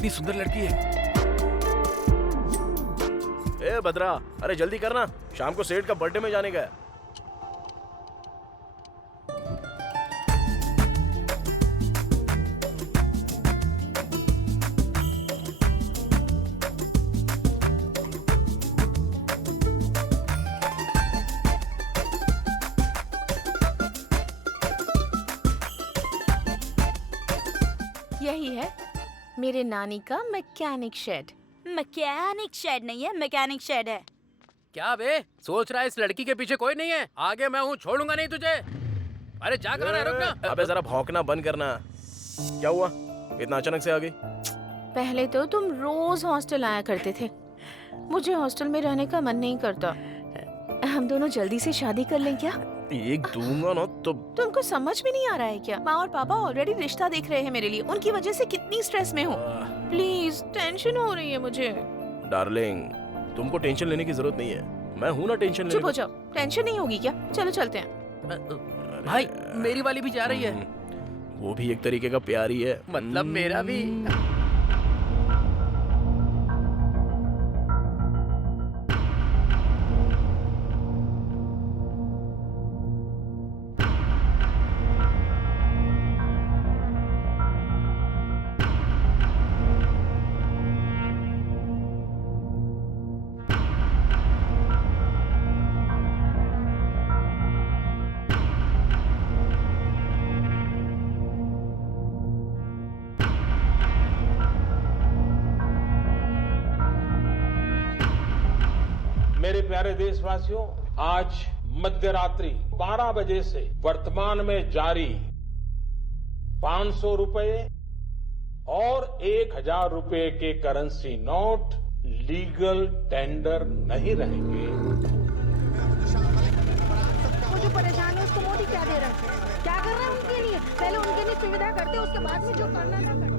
कितनी सुंदर लड़की है। ए भद्रा, अरे जल्दी करना, शाम को सेठ का बर्थडे में जाने का है। यही है मेरे नानी का मैकेनिक शेड। मैकेनिक शेड नहीं है, मैकेनिक शेड है। क्या बे सोच रहा है इस लड़की के पीछे कोई नहीं है? आगे मैं हूँ, छोड़ूंगा नहीं तुझे। अरे जा कहाँ है, रुक ना। अबे जरा भौंकना बंद करना। क्या हुआ, इतना अचानक से आ गई? पहले तो तुम रोज हॉस्टल आया करते थे, मुझे हॉस्टल में रहने का मन नहीं करता। हम दोनों जल्दी से शादी कर लें क्या? एक दूंगा ना तो। तुमको समझ में नहीं आ रहा है क्या? माँ और पापा ऑलरेडी रिश्ता देख रहे हैं मेरे लिए, उनकी वजह से कितनी स्ट्रेस में हूँ। प्लीज, टेंशन हो रही है मुझे। डार्लिंग, तुमको टेंशन लेने की जरूरत नहीं है, मैं हूँ ना टेंशन लेने। चुप हो जाओ, टेंशन नहीं होगी क्या? चलो चलते हैं। भाई मेरी वाली भी जा रही है। वो भी एक तरीके का प्यार ही है। मतलब मेरा भी। मेरे प्यारे देशवासियों, आज मध्यरात्रि 12 बजे से वर्तमान में जारी 500 रुपए और 1000 रुपए के करेंसी नोट लीगल टेंडर नहीं रहेंगे। वो जो परेशान है उसको मोदी क्या दे रहा है? क्या कर रहा है उनके लिए? पहले उनके लिए सुविधा करते, उसके बाद में जो करना था करते।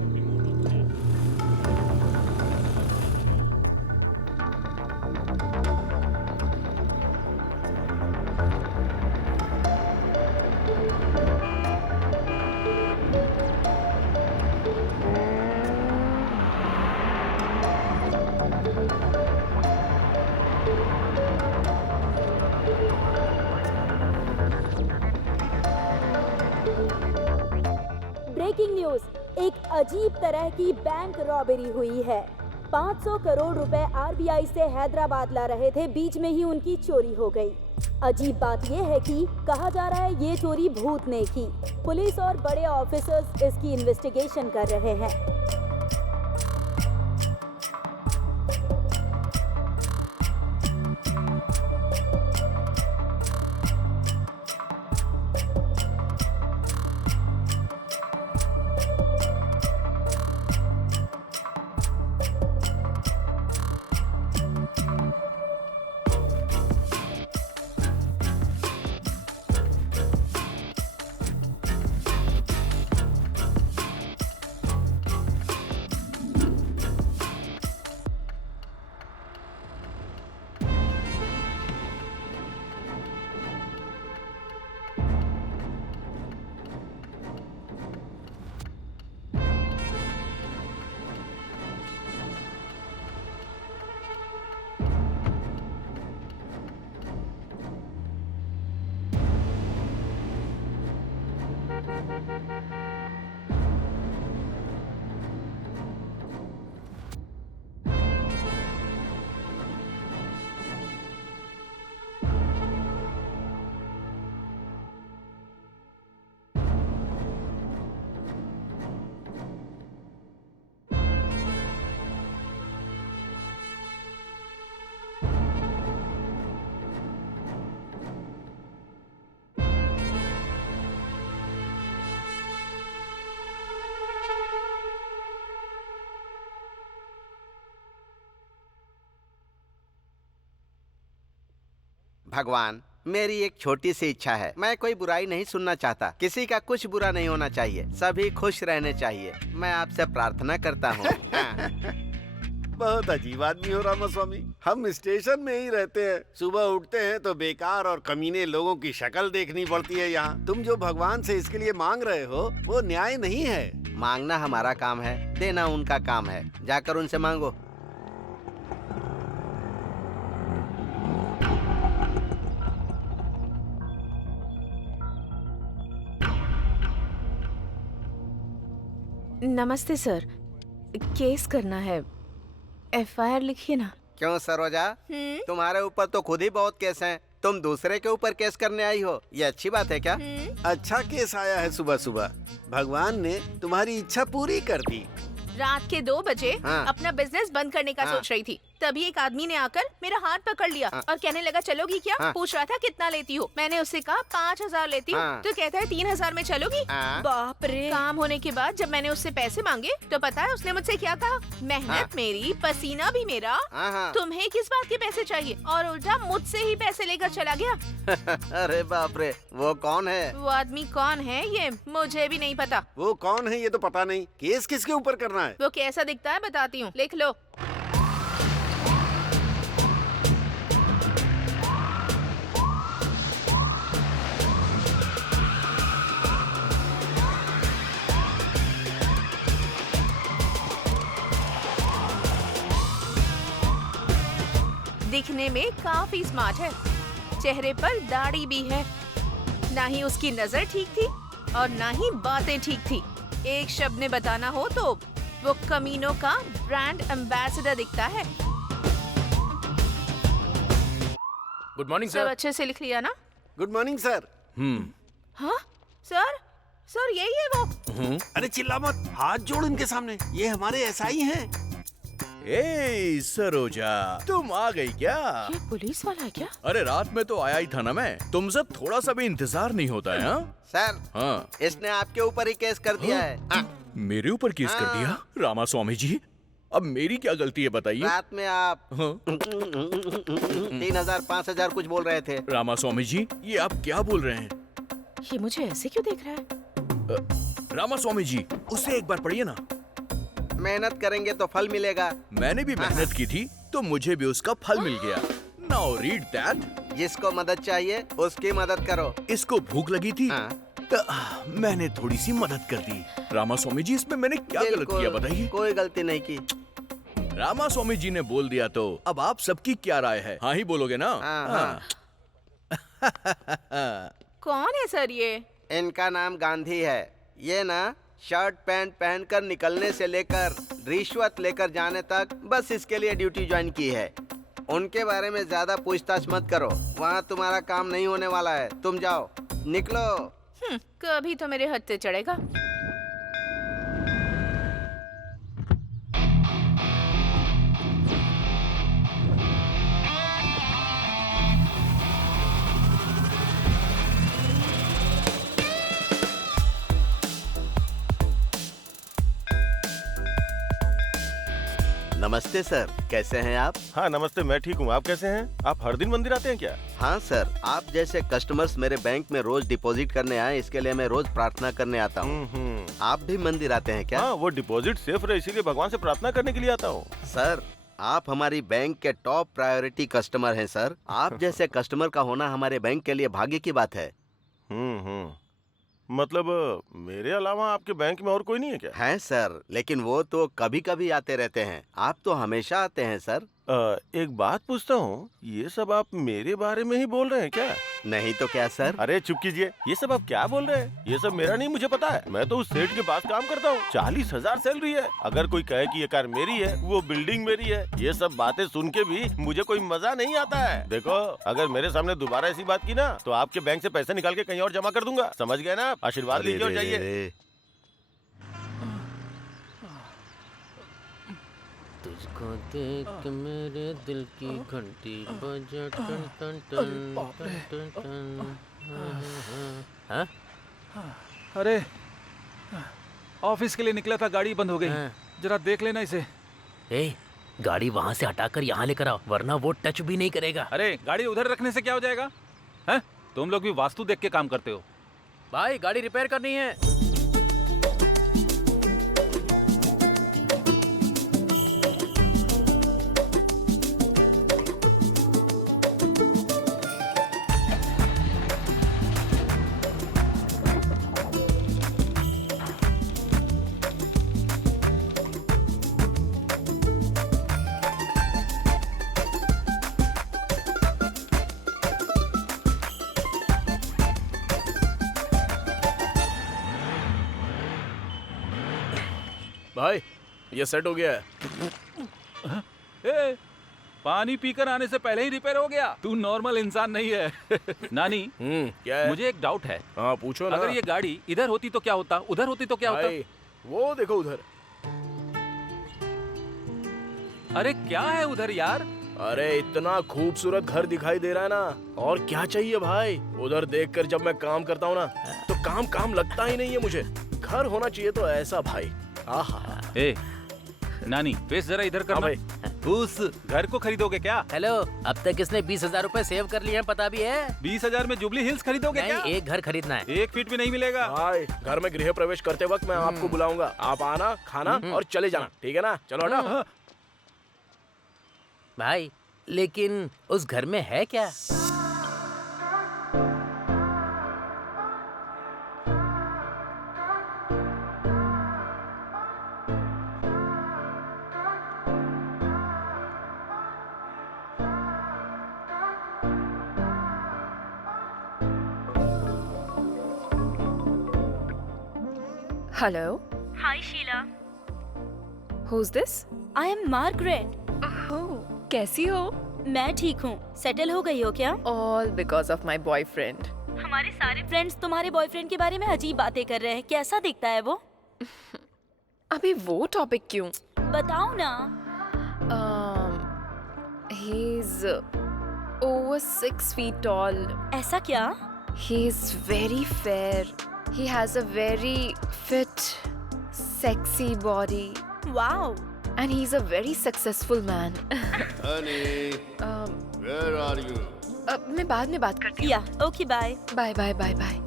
ब्रेकिंग न्यूज, एक अजीब तरह की बैंक रॉबरी हुई है। 500 करोड़ रुपए आरबीआई से हैदराबाद ला रहे थे, बीच में ही उनकी चोरी हो गई। अजीब बात यह है कि कहा जा रहा है ये चोरी भूत ने की। पुलिस और बड़े ऑफिसर्स इसकी इन्वेस्टिगेशन कर रहे हैं। भगवान, मेरी एक छोटी सी इच्छा है। मैं कोई बुराई नहीं सुनना चाहता, किसी का कुछ बुरा नहीं होना चाहिए, सभी खुश रहने चाहिए। मैं आपसे प्रार्थना करता हूँ। बहुत अजीब आदमी हो रामास्वामी। हम स्टेशन में ही रहते हैं, सुबह उठते हैं तो बेकार और कमीने लोगों की शक्ल देखनी पड़ती है यहाँ। तुम जो भगवान से इसके लिए मांग रहे हो वो न्याय नहीं है। मांगना हमारा काम है, देना उनका काम है। जाकर उनसे मांगो। नमस्ते सर, केस करना है, एफआईआर लिखिए ना। क्यों सरोजा, तुम्हारे ऊपर तो खुद ही बहुत केस हैं। तुम दूसरे के ऊपर केस करने आई हो, ये अच्छी बात है क्या? अच्छा केस आया है सुबह सुबह। भगवान ने तुम्हारी इच्छा पूरी कर दी। रात के 2 बजे हाँ। अपना बिजनेस बंद करने का हाँ। सोच रही थी, तभी एक आदमी ने आकर मेरा हाथ पकड़ लिया हाँ। और कहने लगा चलोगी क्या? हाँ। पूछ रहा था कितना लेती हो। मैंने उससे कहा 5,000 लेती हूँ। हाँ। तो कहता है 3,000 में चलोगी? हाँ। बाप रे। काम होने के बाद जब मैंने उससे पैसे मांगे तो पता है उसने मुझसे क्या कहा? मेहनत हाँ। मेरी, पसीना भी मेरा, हाँ। तुम्हें किस बात के पैसे चाहिए? और उल्टा मुझसे ही पैसे लेकर चला गया। अरे बाप रे, वो कौन है? वो आदमी कौन है ये मुझे भी नहीं पता। वो कौन है ये तो पता नहीं। केस किसके ऊपर करना है? वो कैसा दिखता है बताती हूँ, लिख लो। दिखने में काफी स्मार्ट है, चेहरे पर दाढ़ी भी है। ना ही उसकी नजर ठीक थी और ना ही बातें ठीक थी। एक शब्द में बताना हो तो वो कमीनों का ब्रांड एम्बेसडर दिखता है। गुड मॉर्निंग सब सर। अच्छे से लिख लिया ना? Good morning sir. हाँ सर, सर यही है वो। अरे चिल्ला मत, हाथ जोड़ इनके सामने। ये हमारे एसआई हैं। ए सरोजा, तुम आ गई क्या? ये पुलिस वाला है क्या? अरे रात में तो आया ही था ना मैं। तुमसे थोड़ा सा भी इंतजार नहीं होता है? हाँ सर, हाँ। इसने आपके ऊपर ही केस कर दिया है। हाँ। मेरे ऊपर केस कर दिया? रामा स्वामी जी, अब मेरी क्या गलती है बताइए? रात में आप हाँ? 3,000 5,000 कुछ बोल रहे थे। रामा स्वामी जी, ये आप क्या बोल रहे हैं? ये मुझे ऐसे क्यों देख रहा है? रामा स्वामी जी, उसे एक बार पढ़िए ना। मेहनत करेंगे तो फल मिलेगा। मैंने भी मेहनत की थी तो मुझे भी उसका फल मिल गया। Now read that. जिसको मदद चाहिए उसकी मदद करो। इसको भूख लगी थी हाँ। तो मैंने थोड़ी सी मदद कर दी। रामा स्वामी जी, इसमें मैंने क्या गलत बिल्कुल, किया बताइए? कोई गलती नहीं की। रामा स्वामी जी ने बोल दिया तो अब आप सबकी क्या राय है? हाँ ही बोलोगे ना? हाँ। कौन है सर ये? इनका नाम गांधी है। ये ना शर्ट पैंट पहनकर निकलने से लेकर रिश्वत लेकर जाने तक बस इसके लिए ड्यूटी ज्वाइन की है। उनके बारे में ज्यादा पूछताछ मत करो, वहाँ तुम्हारा काम नहीं होने वाला है। तुम जाओ, निकलो। कभी तो मेरे हद से चढ़ेगा। नमस्ते सर, कैसे हैं आप? हाँ नमस्ते, मैं ठीक हूँ। आप कैसे हैं? आप हर दिन मंदिर आते हैं क्या? हाँ सर, आप जैसे कस्टमर्स मेरे बैंक में रोज डिपॉजिट करने आए, इसके लिए मैं रोज प्रार्थना करने आता हूँ। आप भी मंदिर आते हैं क्या? हाँ, वो डिपॉजिट सेफ रहे इसीलिए भगवान से प्रार्थना करने के लिए आता हूँ। सर, आप हमारी बैंक के टॉप प्रायोरिटी कस्टमर हैं सर। आप जैसे कस्टमर का होना हमारे बैंक के लिए भाग्य की बात है। मतलब मेरे अलावा आपके बैंक में और कोई नहीं है क्या? हैं सर, लेकिन वो तो कभी कभी आते रहते हैं। आप तो हमेशा आते हैं सर। एक बात पूछता हूँ, ये सब आप मेरे बारे में ही बोल रहे हैं क्या? नहीं तो क्या सर? अरे चुप कीजिए, ये सब आप क्या बोल रहे हैं? ये सब मेरा नहीं, मुझे पता है। मैं तो उस सेठ के पास काम करता हूँ। 40,000 सैलरी है। अगर कोई कहे कि ये कार मेरी है, वो बिल्डिंग मेरी है, ये सब बातें सुन के भी मुझे कोई मजा नहीं आता है। देखो, अगर मेरे सामने दोबारा ऐसी बात की ना तो आपके बैंक से पैसे निकाल के कहीं और जमा कर दूंगा। समझ गए ना? आशीर्वाद लीजिए और जाइए। तुझको देख मेरे दिल की घंटी बजे टन टन टन टन टन। हाँ? अरे ऑफिस के लिए निकला था, गाड़ी बंद हो गई। जरा देख लेना इसे। ए, गाड़ी वहाँ से हटाकर यहाँ लेकर आओ, वरना वो टच भी नहीं करेगा। अरे गाड़ी उधर रखने से क्या हो जाएगा? हैं? तुम लोग भी वास्तु देख के काम करते हो। भाई गाड़ी रिपेयर करनी है। भाई ये सेट हो गया है। ए, पानी पीकर आने से पहले ही रिपेयर हो गया। तू नॉर्मल इंसान नहीं है। नानी, क्या है? मुझे एक डाउट है। हाँ पूछो ना। अगर ये गाड़ी इधर होती तो क्या होता, उधर होती तो क्या होता? भाई, वो देखो उधर। अरे क्या है उधर यार? अरे इतना खूबसूरत घर दिखाई दे रहा है ना, और क्या चाहिए भाई। उधर देखकर जब मैं काम करता हूँ ना तो काम लगता ही नहीं है मुझे। घर होना चाहिए तो ऐसा भाई। आहा। ए, नानी फेस जरा इधर करना। उस घर को खरीदोगे क्या? हेलो, अब तक इसने 20,000 रूपए सेव कर लिए हैं, पता भी है? 20,000 में जुबली हिल्स खरीदोगे क्या? नहीं, एक घर खरीदना है। 1 फीट भी नहीं मिलेगा। भाई घर में गृह प्रवेश करते वक्त मैं आपको बुलाऊंगा। आप आना, खाना और चले जाना, ठीक है ना? चलो हटा। भाई लेकिन उस घर में है क्या? Hello, hi Sheela, who's this? I am Margaret. कैसी हो? मैं ठीक हूँ। सेटल हो गई हो क्या? All because of my boyfriend. हमारे सारे फ्रेंड्स तुम्हारे बॉयफ्रेंड के बारे में अजीब बातें कर रहे हैं। कैसा दिखता है वो? अभी वो टॉपिक क्यों? बताओ ना। He's over 6 feet tall. ऐसा क्या? He's very fair. He has a very fit, sexy body. Wow. And he's a very successful man. Honey, where are you? मैं बाद में बात करती हूँ। Yeah, okay bye. Bye bye bye bye.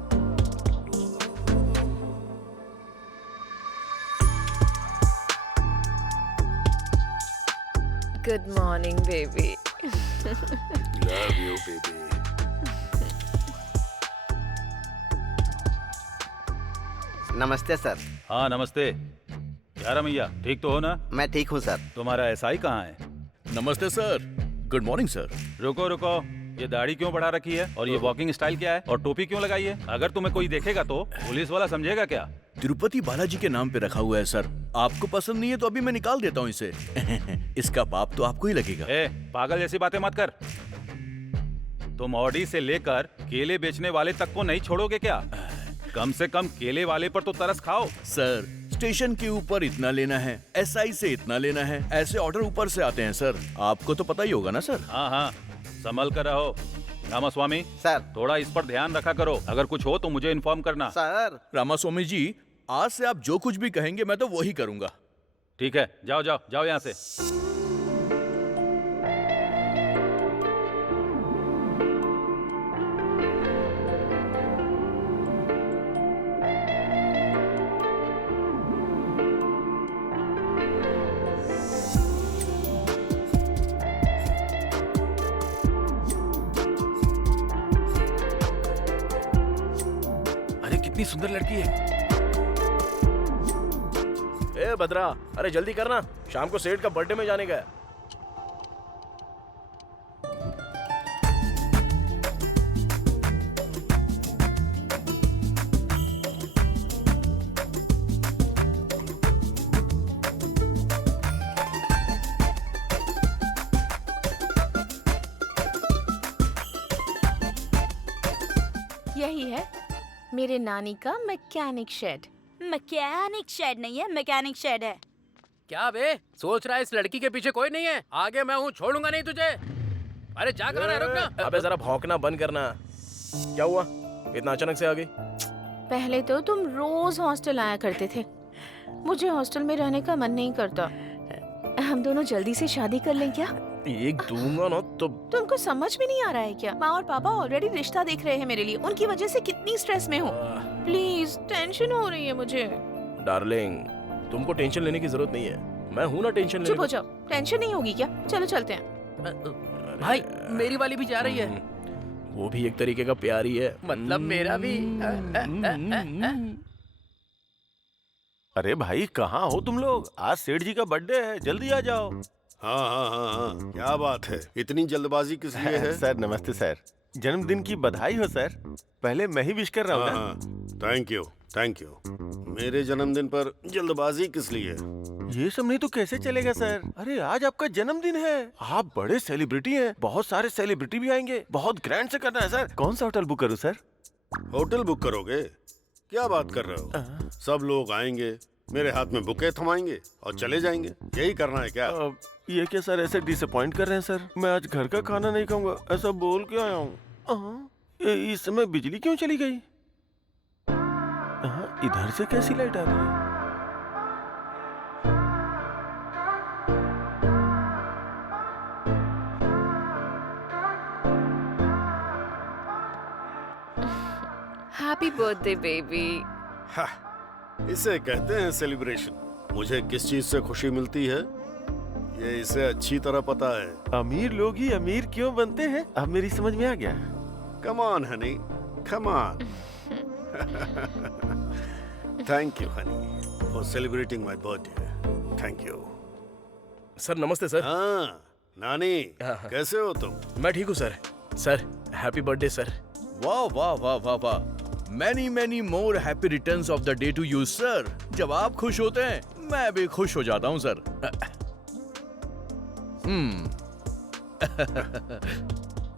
Good morning, baby. Love you, baby. नमस्ते sir. हाँ नमस्ते। क्या रमैया, ठीक तो हो ना? मैं ठीक हूँ सर। तुम्हारा एसआई कहाँ है? नमस्ते सर। Good morning sir. रुको रुको, ये दाढ़ी क्यों बढ़ा रखी है और ये वॉकिंग स्टाइल क्या है और टोपी क्यों लगाई है? अगर तुम्हें कोई देखेगा तो पुलिस वाला समझेगा क्या? तिरुपति बालाजी के नाम पे रखा हुआ है सर। आपको पसंद नहीं है तो अभी मैं निकाल देता हूँ इसे। इसका पाप तो आपको ही लगेगा। ए, पागल जैसी बातें मत कर। तुम ऑडी से लेकर केले बेचने वाले तक को नहीं छोड़ोगे क्या? कम से कम केले वाले पर तो तरस खाओ। सर स्टेशन के ऊपर इतना लेना है, एसआई से इतना लेना है, ऐसे ऑर्डर ऊपर से आते हैं सर। आपको तो पता ही होगा ना सर। हाँ हाँ, संभल कर रहो। रामास्वामी सर। थोड़ा इस पर ध्यान रखा करो। अगर कुछ हो तो मुझे इन्फॉर्म करना। सर। रामास्वामी जी, आज से आप जो कुछ भी कहेंगे मैं तो वही करूंगा। ठीक है, जाओ जाओ जाओ यहाँ से। कितनी सुंदर लड़की है। ए भद्रा, अरे जल्दी करना, शाम को सेठ का बर्थडे में जाने का है। यही है मेरे नानी का मैकेनिक शेड। मैकेनिक शेड नहीं है, मैकेनिक शेड है। क्या बे, सोच रहा है इस लड़की के पीछे कोई नहीं है? आगे मैं हूँ, छोड़ूंगा नहीं तुझे। अरे जा कहाँ है, रुकना। अबे जरा भौंकना बंद करना। क्या हुआ, इतना अचानक से आ गई? पहले तो तुम रोज हॉस्टल आया करते थे, मुझे हॉस्टल में रहने का मन नहीं करता। हम दोनों जल्दी से शादी कर लें क्या? एक दूंगा ना तो। तुमको समझ में नहीं आ रहा है क्या? माँ और पापा ऑलरेडी रिश्ता देख रहे हैं मेरे लिए। उनकी वजह से कितनी स्ट्रेस में हूँ। प्लीज, टेंशन हो रही है मुझे। डार्लिंग, तुमको टेंशन लेने की जरूरत नहीं है, मैं हूँ ना टेंशन लेने। चुप हो जाओ, टेंशन नहीं होगी क्या? चलो चलते हैं। भाई मेरी वाली भी जा रही है। वो भी एक तरीके का प्यार ही है। मतलब मेरा भी। अरे भाई कहाँ हो तुम लोग? आज सेठ जी का बर्थडे है, जल्दी आ जाओ। हाँ हाँ हाँ हाँ, क्या बात है, इतनी जल्दबाजी किस लिए है? सर नमस्ते सर। जन्मदिन की बधाई हो सर। पहले मैं ही विश कर रहा हूँ ना। Thank you thank you. मेरे जन्मदिन पर जल्दबाजी किस लिए? ये सब नहीं तो कैसे चलेगा सर? अरे आज आपका जन्मदिन है, आप बड़े सेलिब्रिटी हैं, बहुत सारे सेलिब्रिटी भी आएंगे, बहुत ग्रैंड से करना है सर। कौन सा होटल बुक करूँ सर? होटल बुक करोगे? क्या बात कर रहे हो? सब लोग आएंगे, मेरे हाथ में बुके थमाएंगे और चले जाएंगे, यही करना है क्या? ये क्या सर ऐसे डिसअपॉइंट कर रहे हैं सर? मैं आज घर का खाना नहीं खाऊंगा, ऐसा बोल के आया हूँ। इस समय बिजली क्यों चली गई? इधर से कैसी लाइट आ रही है? Happy birthday baby. इसे कहते हैं सेलिब्रेशन। मुझे किस चीज से खुशी मिलती है ये इसे अच्छी तरह पता है। अमीर लोग ही अमीर क्यों बनते हैं, अब मेरी समझ में आ गया। Come on honey, come on. Thank you honey for celebrating my birthday. Thank you. Sir नमस्ते सर। हाँ नानी, कैसे हो तुम? मैं ठीक हूँ sir. Sir happy birthday sir. वाह वाह वाह वाह वाह, many many more happy returns of the day to you sir. जब आप खुश होते हैं मैं भी खुश हो जाता हूँ सर।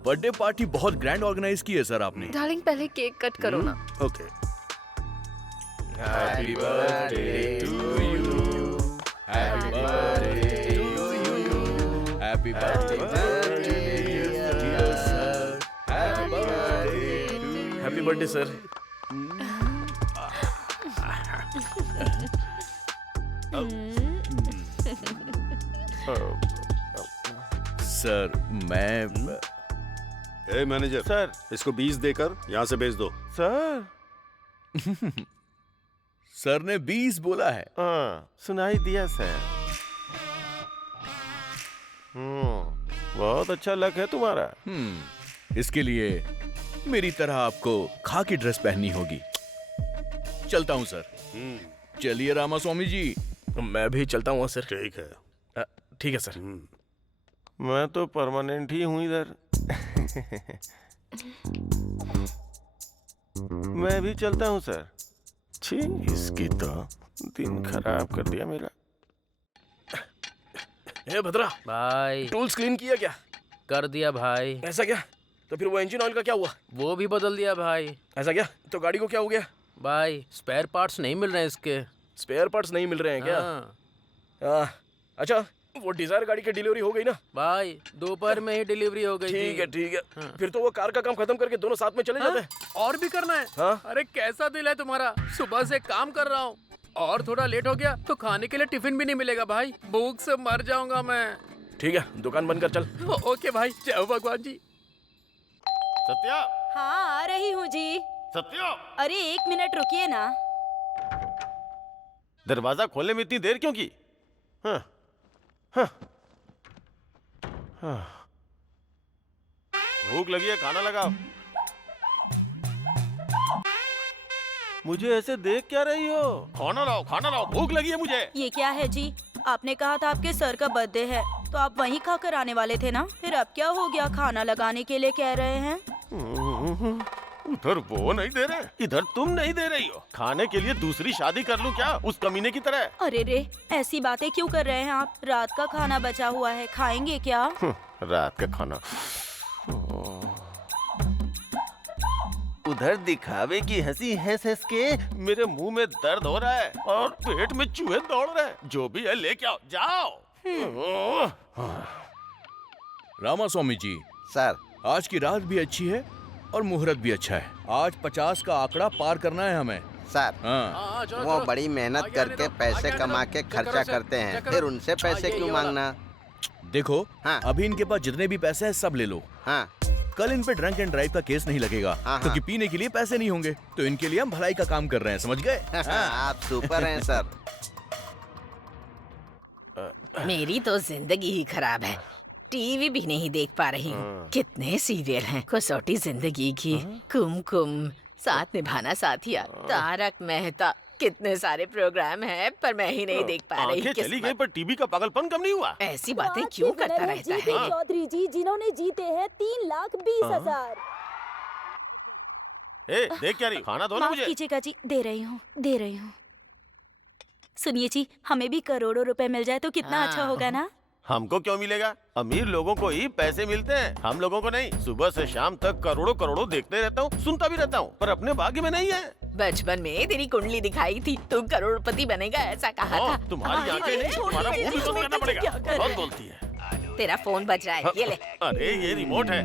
बर्थडे पार्टी बहुत ग्रैंड ऑर्गेनाइज की है सर आपने। डार्लिंग पहले केक कट करो ना। Okay. Happy birthday to you, happy birthday to you, happy birthday dear sir, happy birthday, happy birthday sir. Sir मैं ए मैनेजर सर, इसको 20 देकर यहाँ से भेज दो। सर सर ने 20 बोला है। हाँ सुनाई दिया सर। बहुत अच्छा लक है तुम्हारा। इसके लिए मेरी तरह आपको खाकी ड्रेस पहननी होगी। चलता हूँ सर। चलिए रामास्वामी जी। मैं भी चलता हूँ सर। ठीक है। ठीक है सर। मैं तो परमानेंट ही हूँ इधर। मैं भी चलता हूँ सर। छी, इसकी तो दिन खराब कर दिया मेरा। ए भद्रा भाई टूल्स क्लीन किया क्या? कर दिया भाई। ऐसा क्या? तो फिर वो इंजन ऑयल का क्या हुआ? वो भी बदल दिया भाई। ऐसा क्या? तो गाड़ी को क्या हो गया? भाई स्पेयर पार्ट्स नहीं मिल रहे हैं इसके। स्पेयर पार्ट्स नहीं मिल रहे हैं क्या? अच्छा वो डिजायर गाड़ी की डिलीवरी हो गई ना? भाई दोपहर में ही डिलीवरी हो गई। ठीक है ठीक है। फिर तो वो कार का काम खत्म करके दोनों साथ में चले जाते हैं। और भी करना है? हाँ? अरे कैसा दिल है तुम्हारा, सुबह से काम कर रहा हूँ और थोड़ा लेट हो गया तो खाने के लिए टिफिन भी नहीं मिलेगा भाई, भूख से मर जाऊंगा मैं। ठीक है दुकान बंद कर चल। ओके भाई, जय भगवान जी। सत्या। हाँ आ रही हूँ जी। सत्या। अरे 1 मिनट रुकिए ना। दरवाजा खोलने में इतनी देर क्यों की? हाँ, हाँ, हाँ। भूख लगी है, खाना लगाओ। मुझे ऐसे देख क्या रही हो? खाना लाओ, भूख लगी है मुझे। ये क्या है जी? आपने कहा था आपके सर का बर्थडे है तो आप वहीं खाकर आने वाले थे ना, फिर अब क्या हो गया खाना लगाने के लिए कह रहे हैं? उधर वो नहीं दे रहे, इधर तुम नहीं दे रही हो। खाने के लिए दूसरी शादी कर लूं क्या उस कमीने की तरह? अरे रे, ऐसी बातें क्यों कर रहे हैं आप? रात का खाना बचा हुआ है, खाएंगे क्या? रात का खाना। उधर दिखावे की हंसी हंस के मेरे मुंह में दर्द हो रहा है और पेट में चूहे दौड़ रहे हैं। जो भी है लेके आओ, जाओ। रामास्वामी जी सर, आज की रात भी अच्छी है और मुहूर्त भी अच्छा है। आज 50 का आंकड़ा पार करना है हमें। सर हाँ। वो बड़ी मेहनत करके पैसे कमा के खर्चा करते हैं, फिर उनसे पैसे क्यों मांगना? देखो हाँ। अभी इनके पास जितने भी पैसे हैं सब ले लो। हाँ। कल इन पे ड्रंक एंड ड्राइव का केस नहीं लगेगा क्योंकि पीने के लिए पैसे नहीं होंगे, तो इनके लिए हम भलाई का काम कर रहे हैं, समझ गए? आप सुपर हैं सर। मेरी तो जिंदगी ही खराब है, टीवी भी नहीं देख पा रही हूँ। कितने सीरियल हैं, कसौटी जिंदगी की, कुमकुम, साथ निभाना साथिया, तारक मेहता, कितने सारे प्रोग्राम हैं पर मैं ही नहीं देख पा रही। आंखें चली गई पर टीवी का पागलपन कम नहीं हुआ। ऐसी बातें क्यों करता रहता है? चौधरी जी जिन्होंने जीते हैं 3,20,000। ए, देख क्या रही, खाना दो ना माफ मुझे। कीजिएगा जी, दे रही हूँ। सुनिए जी, हमें भी करोड़ों रुपए मिल जाए तो कितना अच्छा होगा ना। हमको क्यों मिलेगा? अमीर लोगों को ही पैसे मिलते हैं, हम लोगों को नहीं। सुबह से शाम तक करोड़ों करोड़ों देखते रहता हूँ, सुनता भी रहता हूँ, पर अपने भाग्य में नहीं है। बचपन में तेरी कुंडली दिखाई थी, तू करोड़पति बनेगा ऐसा कहा था। तुम्हारी आंखें नहीं, तुम्हारा मुंह भी बंद करना पड़ेगा। बहुत बोलती है। तेरा फोन बज रहा है, ये ले। अरे ये रिमोट है।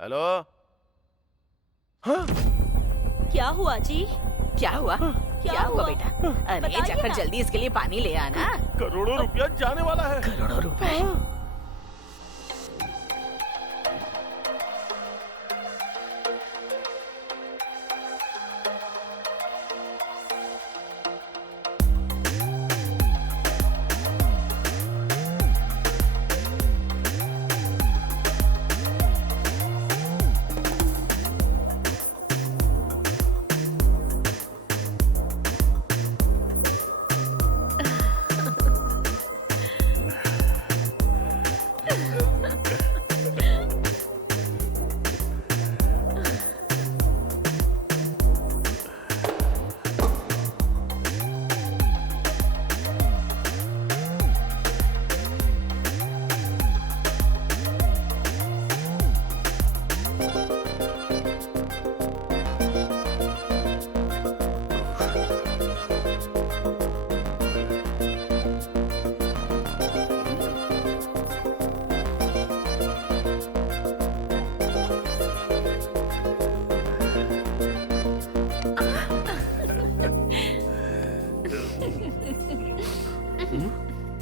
हेलो। क्या हुआ जी? क्या हुआ? क्या हुआ बेटा? अरे बताइए जाकर ना। जल्दी इसके लिए पानी ले आना। करोड़ों रुपया जाने वाला है। करोड़ों रुपए?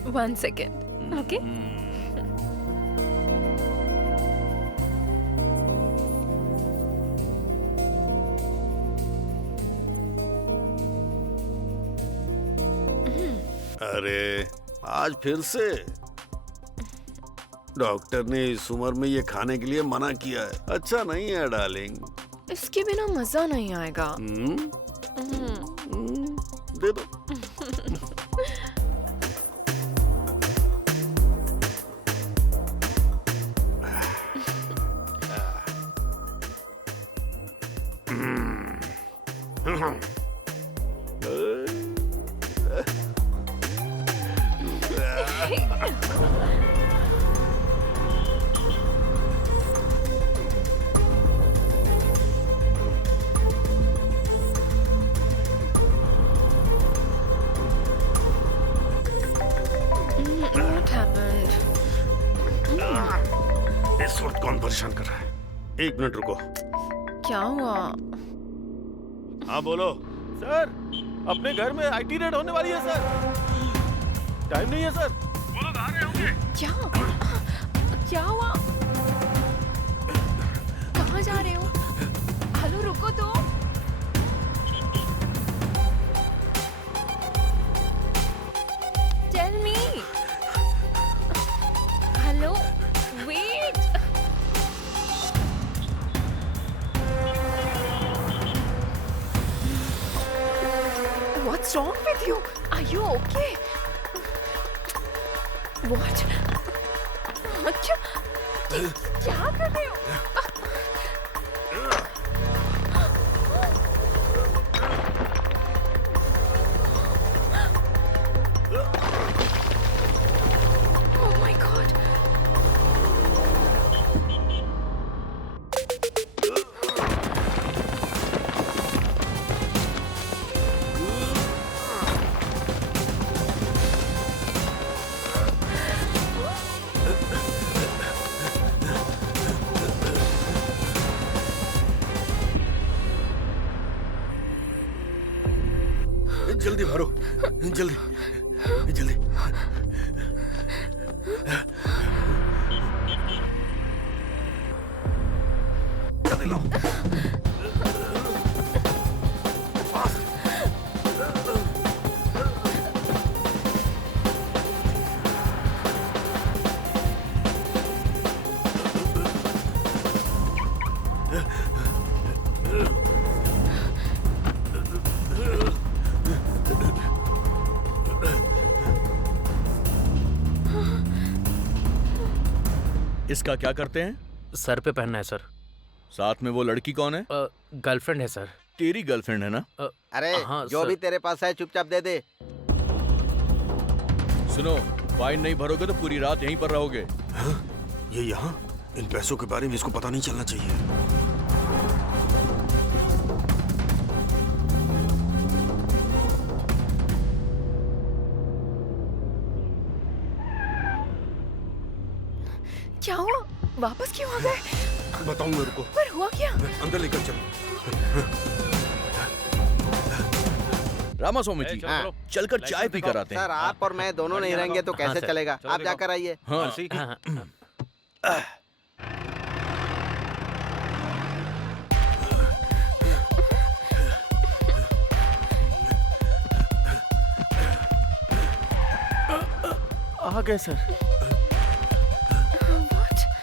One second, okay? अरे आज फिर से डॉक्टर ने इस उम्र में ये खाने के लिए मना किया है। अच्छा नहीं है डार्लिंग। इसके बिना मजा नहीं आएगा। दे दो। What happened? इस वक्त कौन परेशान कर रहा है? एक मिनट रुको। क्या हुआ? हाँ बोलो। सर, अपने घर में IT रेड होने वाली है सर। टाइम नहीं है सर। बोलो कहाँ रहे होंगे? क्या हुआ? कहाँ जा रहे हो? हेलो रुको तो। Tell me. Hello, wait. What's wrong with you? Are you okay? What? क्या कर रहे हो? Oh my God! जल्दी भरो, जल्दी जल्दी। जल्दी लाओ। इसका क्या करते हैं? सर पे पहनना है सर। साथ में वो लड़की कौन है? गर्लफ्रेंड है सर। तेरी गर्लफ्रेंड है ना? अरे हाँ, जो सर। भी तेरे पास है चुपचाप दे दे। सुनो, फाइन नहीं भरोगे तो पूरी रात यहीं पर रहोगे। ये यहाँ? इन पैसों के बारे में इसको पता नहीं चलना चाहिए। क्या हुआ? वापस क्यों आ गए? बताऊंगा, रुको। पर हुआ क्या? अंदर लेकर चलो। रामास्वामी जी, चलकर चाय पी कर आते हैं। सर आप और मैं दोनों नहीं रहेंगे तो कैसे चलेगा? आप जाकर आइए। आ गए सर।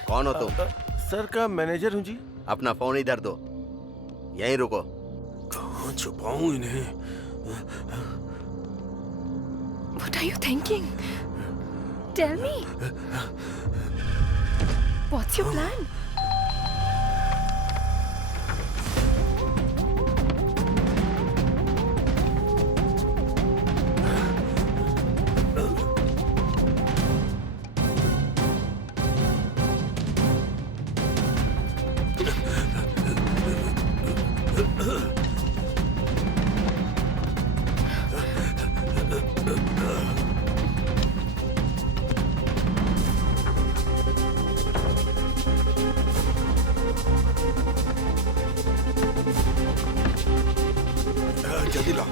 कौन हो तुम? सर का मैनेजर हूँ जी। अपना फोन इधर दो, यहीं रुको। कहाँ छुपाऊं इन्हें? What are you thinking? Tell me. What's your plan? जल्दी ला।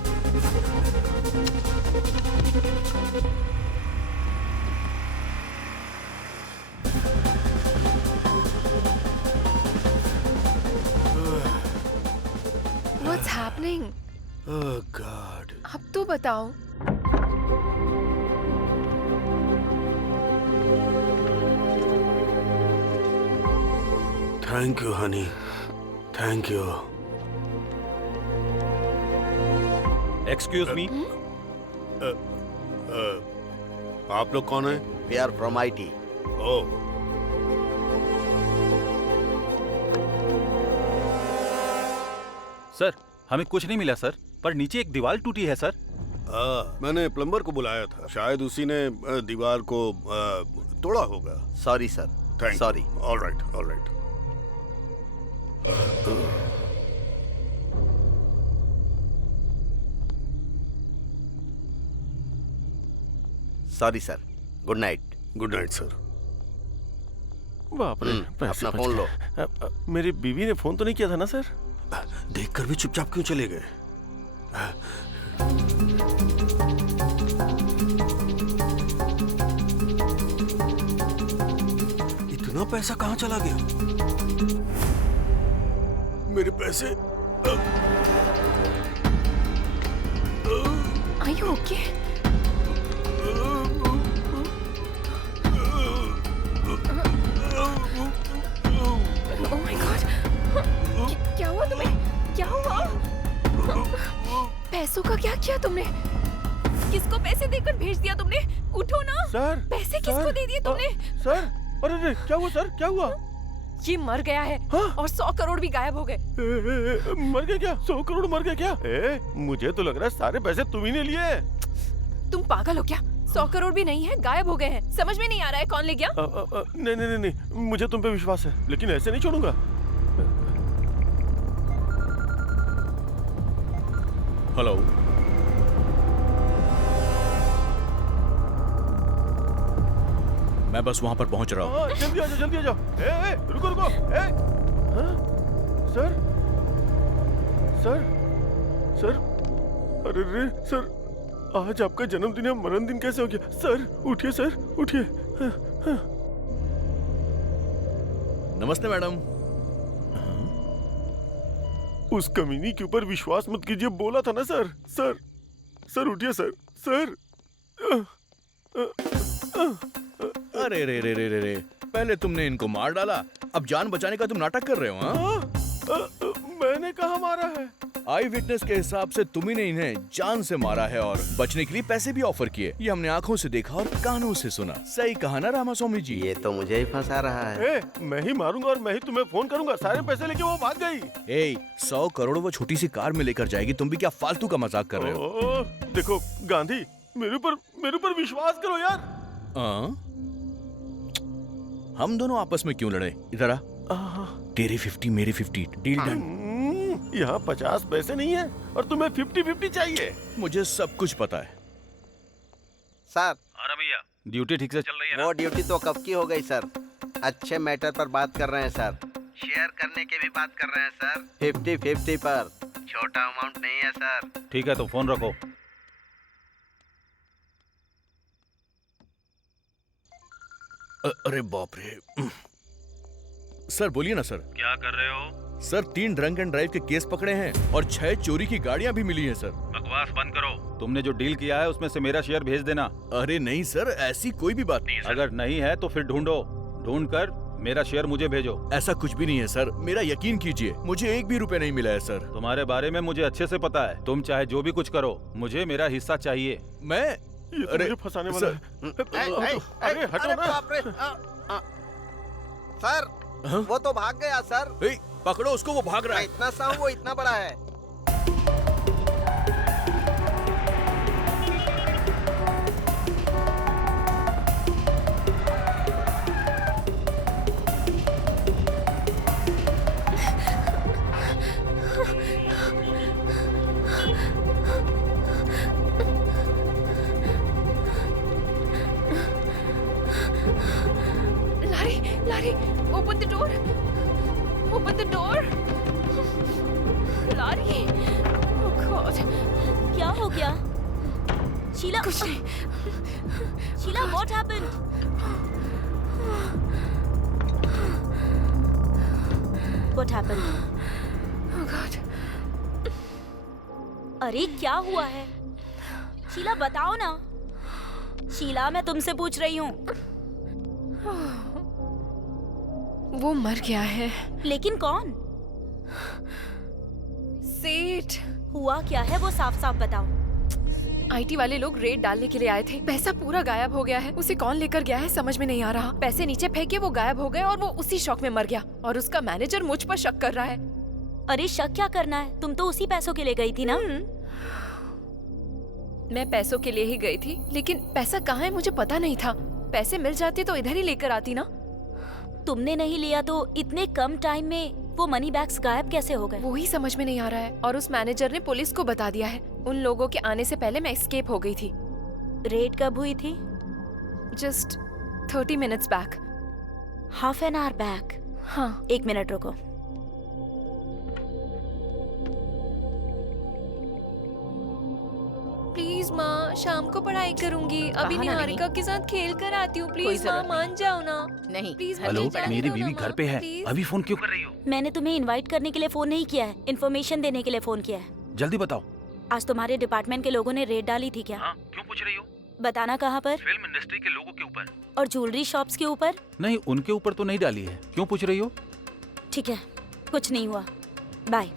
What's happening? Oh God. अब तो बताओ। Thank you, honey. Thank you. Excuse me. आप लोग कौन हैं? We are from IT. Oh, sir हमें कुछ नहीं मिला सर, पर नीचे एक दीवार टूटी है सर। मैंने प्लम्बर को बुलाया था, शायद उसी ने दीवार को तोड़ा होगा। Sorry sir. Thank sorry. All right, all right. Sorry sir. Good night. Good night sir. बाप रे, पैसे अपना बच फोन गए। लो। मेरी बीवी ने फोन तो नहीं किया था ना सर? देखकर भी चुपचाप क्यों चले गए? इतना पैसा कहाँ चला गया? मेरे पैसे। Are you okay? Oh my God! क्या हुआ तुम्हें? क्या हुआ? पैसों का क्या किया तुमने? किसको पैसे देकर भेज दिया तुमने? उठो ना। सर, पैसे किसको दे दिए तुमने? सर, अरे क्या हुआ सर? क्या हुआ? ये मर गया है और 100 करोड़ भी गायब हो गए। मर गया क्या? 100 करोड़ मर गया क्या? मुझे तो लग रहा है सारे पैसे तुम ही ने लिए। तुम पागल हो क्या? 100 करोड़ भी नहीं है, गायब हो गए हैं। समझ में नहीं आ रहा है कौन ले गया? नहीं नहीं नहीं, मुझे तुम पे विश्वास है, लेकिन ऐसे नहीं छोड़ूंगा। हेलो, मैं बस वहां पर पहुंच रहा हूँ। जल्दी आ जाओ, जल्दी आ जाओ। रुको रुको। सर, सर, सर, अरे रे सर, आज आपका जन्मदिन या मरण दिन कैसे हो गया? सर उठिए, सर उठिए। नमस्ते मैडम। उस कमीनी के ऊपर विश्वास मत कीजिए, बोला था ना सर। सर, सर उठिए सर। सर, अरे रे रे रे रे रे, पहले तुमने इनको मार डाला, अब जान बचाने का तुम नाटक कर रहे हो? हाँ? मैंने कहा मारा है? आई विटनेस के हिसाब से तुम्ही ने इन्हें जान से मारा है और बचने के लिए पैसे भी ऑफर किए। ये हमने आंखों से देखा और कानों से सुना। सही कहा ना रामास्वामी जी? ये तो मुझे ही फंसा रहा है। मैं ही मारूंगा और मैं ही तुम्हें फोन करूंगा। सारे पैसे लेके वो भाग गई। 100 करोड़ वो छोटी सी कार में लेकर जाएगी। तुम भी क्या फालतू का मजाक कर रहे हो? देखो गांधी, मेरे ऊपर विश्वास करो यार। हम दोनों आपस में क्यों लड़े? इधर आ। तेरी 50 मेरी 50, डील डन। यहाँ 50 पैसे नहीं है और तुम्हें 50-50 चाहिए। मुझे सब कुछ पता है सर। अरे भैया, ड्यूटी ठीक से चल रही है ना? वो ड्यूटी तो कब की हो गई सर। अच्छे मैटर पर बात कर रहे हैं सर। शेयर करने की भी बात कर रहे हैं सर। 50-50 पर। छोटा अमाउंट नहीं है सर। ठीक है तो फोन रखो। अरे बाप रे। सर बोलिए ना सर। क्या कर रहे हो? सर 3 ड्रंक एंड ड्राइव के केस पकड़े हैं और 6 चोरी की गाड़ियां भी मिली हैं सर। बकवास बंद करो। तुमने जो डील किया है उसमें से मेरा शेयर भेज देना। अरे नहीं सर, ऐसी कोई भी बात नहीं है सर। अगर नहीं है तो फिर ढूंढ कर मेरा शेयर मुझे भेजो। ऐसा कुछ भी नहीं है सर, मेरा यकीन कीजिए, मुझे 1 भी रुपए नहीं मिला है सर। तुम्हारे बारे में मुझे अच्छे से पता है। तुम चाहे जो भी कुछ करो, मुझे मेरा हिस्सा चाहिए। मैं अरे फंसाने वाला है। अरे हटो ना। सर वो तो भाग गया सर। पकड़ो उसको, वो भाग रहा है। इतना सा वो इतना बड़ा है। Larry, open the door. Open the door. Larry. Oh God. क्या हो गया? शीला। कुछ नहीं। Sheila, what happened? What happened? Oh God. अरे क्या हुआ है? शीला बताओ ना। शीला, मैं तुमसे पूछ रही हूँ। वो मर गया है। लेकिन कौन? सेठ। हुआ क्या है वो साफ साफ बताओ। आईटी वाले लोग रेड डालने के लिए आए थे। पैसा पूरा गायब हो गया है। उसे कौन लेकर गया है समझ में नहीं आ रहा। पैसे नीचे फेंके, वो गायब हो गए और वो उसी शौक में मर गया। और उसका मैनेजर मुझ पर शक कर रहा है। अरे शक क्या करना है? तुम तो उसी पैसों के लिए गई थी ना? मैं पैसों के लिए ही गई थी, लेकिन पैसा कहाँ है मुझे पता नहीं था। पैसे मिल जाते तो इधर ही लेकर आती ना। तुमने नहीं लिया तो इतने कम टाइम में वो मनी बैग्स गायब कैसे हो गए? वो ही समझ में नहीं आ रहा है। और उस मैनेजर ने पुलिस को बता दिया है। उन लोगों के आने से पहले मैं एस्केप हो गई थी। रेड कब हुई थी? Just 30 minutes back. Half an hour back? हाँ। 1 मिनट रुको। प्लीज माँ, शाम को पढ़ाई करूंगी। अभी निहारिका के साथ खेल कर आती हूँ। प्लीज माँ, मान जाओ ना। नहीं। प्लीज। हेलो, मेरी बीवी घर पे है। अभी फोन क्यों कर रही हो? मैंने तुम्हें इनवाइट करने के लिए फोन नहीं किया है, इन्फॉर्मेशन देने के लिए फोन किया है। जल्दी बताओ। आज तुम्हारे डिपार्टमेंट के लोगों ने रेड डाली थी क्या? हाँ, क्यों पूछ रही हो? बताना कहाँ पर? फिल्म इंडस्ट्री के लोगों के ऊपर। और ज्वेलरी शॉप्स के ऊपर? नहीं, उनके ऊपर तो नहीं डाली है। क्यों पूछ रही हो? ठीक है, कुछ नहीं हुआ। बाय।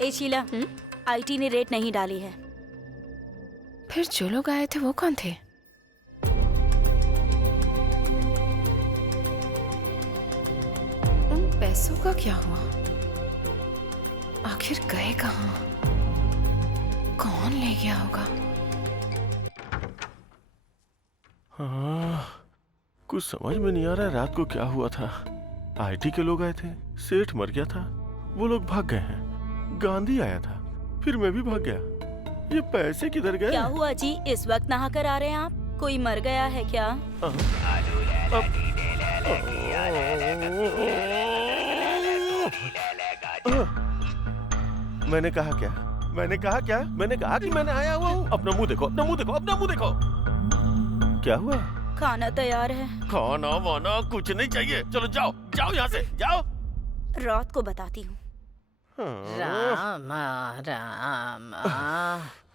ए शीला, आईटी ने रेट नहीं डाली है। फिर जो लोग आए थे वो कौन थे? उन पैसों का क्या हुआ? आखिर गए कहाँ? कौन ले गया होगा? हाँ, कुछ समझ में नहीं आ रहा है रात को क्या हुआ था। आईटी के लोग आए थे, सेठ मर गया था, वो लोग भाग गए हैं। गांधी आया था, फिर मैं भी भाग गया। ये पैसे किधर गए? क्या हुआ जी, इस वक्त नहा कर आ रहे हैं आप? कोई मर गया है क्या? मैंने कहा क्या? मैंने कहा क्या? मैंने कहा कि मैंने आया हुआ हूँ। अपना मुंह देखो, अपना मुंह देखो, अपना मुंह देखो। क्या हुआ? खाना तैयार है। खाना वाना कुछ नहीं चाहिए। चलो जाओ, जाओ यहाँ से, जाओ। रात को बताती हूँ। रामा रामा,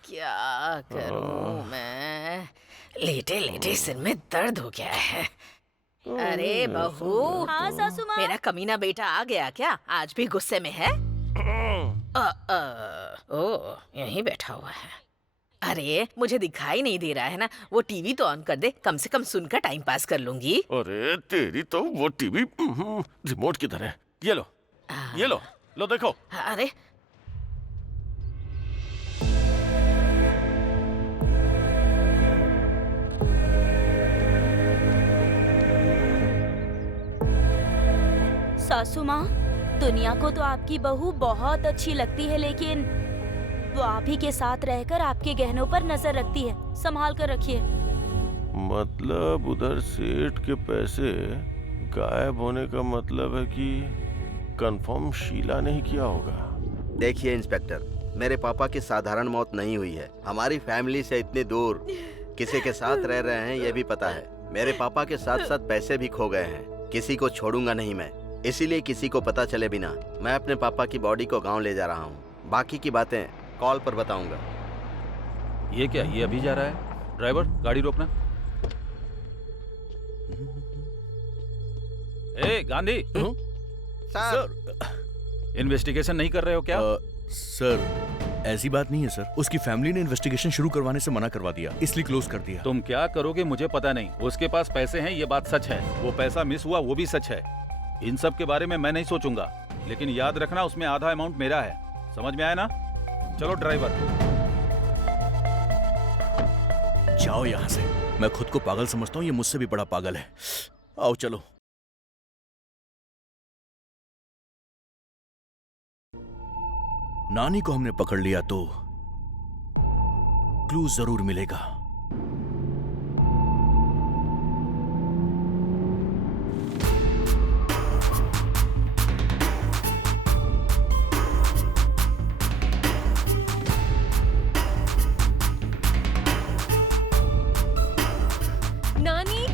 क्या करूं मैं? लेटे लेटे सिर में दर्द हो गया है। अरे बहू। हाँ सासू माँ। मेरा कमीना बेटा आ गया क्या? आज भी गुस्से में है? ओ, यहीं बैठा हुआ है। अरे मुझे दिखाई नहीं दे रहा है ना, वो टीवी तो ऑन कर दे, कम से कम सुनकर टाइम पास कर लूंगी। अरे तेरी तो वो टीवी रिमोट की तरह। ये लो, ये लो देखो। अरे सासू माँ, दुनिया को तो आपकी बहू बहुत अच्छी लगती है, लेकिन वो आप ही के साथ रहकर आपके गहनों पर नजर रखती है। संभाल कर रखिए। मतलब उधर सेठ के पैसे गायब होने का मतलब है कि कंफर्म शीला ने ही किया होगा। देखिए इंस्पेक्टर, मेरे पापा की साधारण मौत नहीं हुई है। हमारी फैमिली से इतने दूर किसी के साथ रह रहे हैं, ये भी पता है। मेरे पापा के साथ साथ पैसे भी खो गए हैं। किसी को छोड़ूंगा नहीं मैं, इसीलिए किसी को पता चले बिना मैं अपने पापा की बॉडी को गांव ले जा रहा हूँ। बाकी की बातें कॉल पर बताऊंगा। ये क्या, ये अभी जा रहा है? ड्राइवर, गाड़ी रोकना। ए गांधी, सर, इन्वेस्टिगेशन नहीं कर रहे हो क्या? सर ऐसी बात नहीं है सर। उसकी फैमिली ने इन्वेस्टिगेशन शुरू करवाने से मना करवा दिया, इसलिए क्लोज कर दिया। तुम क्या करोगे मुझे पता नहीं। उसके पास पैसे हैं, ये बात सच है। वो पैसा मिस हुआ, वो भी सच है। इन सब के बारे में मैं नहीं सोचूंगा, लेकिन याद रखना उसमें आधा अमाउंट मेरा है। समझ में आया ना? चलो ड्राइवर। जाओ यहाँ से। मैं खुद को पागल समझता हूँ, ये मुझसे भी बड़ा पागल है। आओ चलो। नानी को हमने पकड़ लिया तो क्लू जरूर मिलेगा। नानी,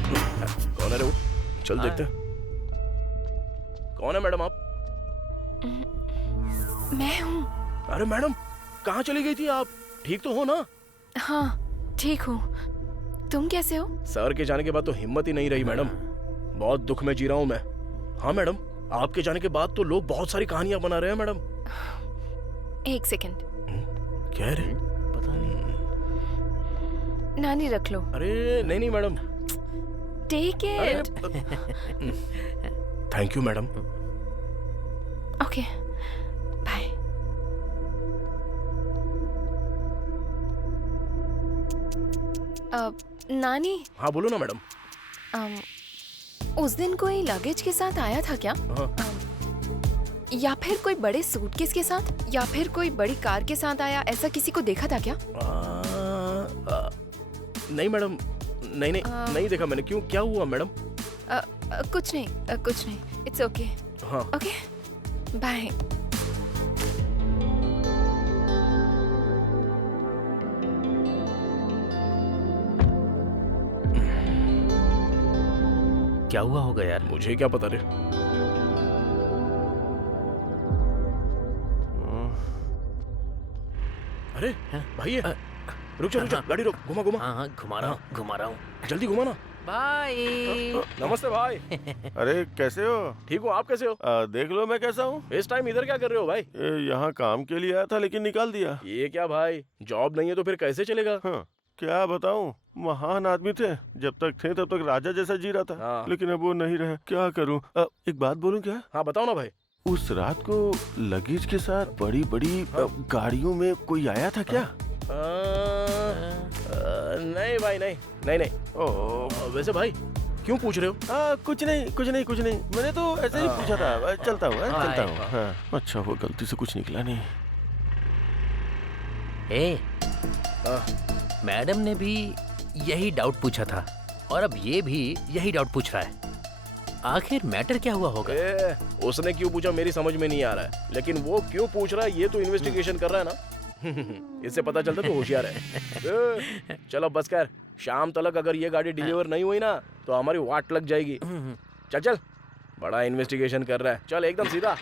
कौन है रे वो? चल देखते हैं। कौन है मैडम आप? मैं हूँ। अरे मैडम, कहाँ चली गई थी आप? ठीक तो हो ना? हाँ ठीक हूँ। तुम कैसे हो? सर के जाने के बाद तो हिम्मत ही नहीं रही मैडम। बहुत दुख में जी रहा हूँ मैं। हाँ मैडम, आपके जाने के बाद तो लोग बहुत सारी कहानियां बना रहे हैं मैडम। एक सेकंड। क्या रे? पता नहीं। नानी रख लो। अरे नहीं नहीं madam. Take it. Thank you madam. Okay bye. नानी। हाँ बोलो ना मैडम। उस दिन कोई लगेज के साथ आया था क्या? हाँ। या फिर कोई बड़े सूटकेस के साथ, या फिर कोई बड़ी कार के साथ आया, ऐसा किसी को देखा था क्या? नहीं मैडम, नहीं नहीं नहीं देखा मैंने। क्यों, क्या हुआ मैडम? कुछ नहीं, कुछ नहीं। It's okay. हाँ ओके बाय। क्या हुआ होगा यार? मुझे क्या पता रे। अरे भाई है। रुक जा गाड़ी रोक। घुमा घुमा। हाँ घुमा रहा हूँ। जल्दी घुमा ना। भाई नमस्ते भाई। अरे कैसे हो? ठीक हूँ, आप कैसे हो? देख लो मैं कैसा हूँ। इस टाइम इधर क्या कर रहे हो भाई? यहाँ काम के लिए आया था लेकिन निकाल दिया। ये क्या भाई, जॉब नहीं है तो फिर कैसे चलेगा? हाँ, क्या बताऊँ, महान आदमी थे। जब तक थे तब तक राजा जैसा जी रहा था। हाँ। लेकिन अब वो नहीं रहे। क्या करूँ? एक बात बोलूँ क्या? हाँ बताओ ना भाई। उस रात को लगेज के साथ बड़ी बड़ी गाड़ियों में कोई आया था क्या? नहीं भाई, नहीं नहीं नहीं। वैसे भाई क्यों पूछ रहे हो? कुछ नहीं। मैंने तो ऐसे ही पूछा था। चलता हूँ। हाँ, अच्छा वो गलती से कुछ निकला नहीं। मैडम ने भी यही डाउट पूछा था और अब ये भी यही डाउट पूछ रहा है। आखिर मैटर क्या हुआ होगा? उसने क्यों पूछा मेरी समझ में नहीं आ रहा है, लेकिन वो क्यों पूछ रहा है ये तो इन्वेस्टिगेशन कर रहा है ना। इससे पता चलता तो होशियार है। चलो बस कर, शाम तक अगर ये गाड़ी डिलीवर नहीं हुई ना तो हमारी वाट लग जाएगी। चल बड़ा इन्वेस्टिगेशन कर रहा है। चल एकदम सीधा।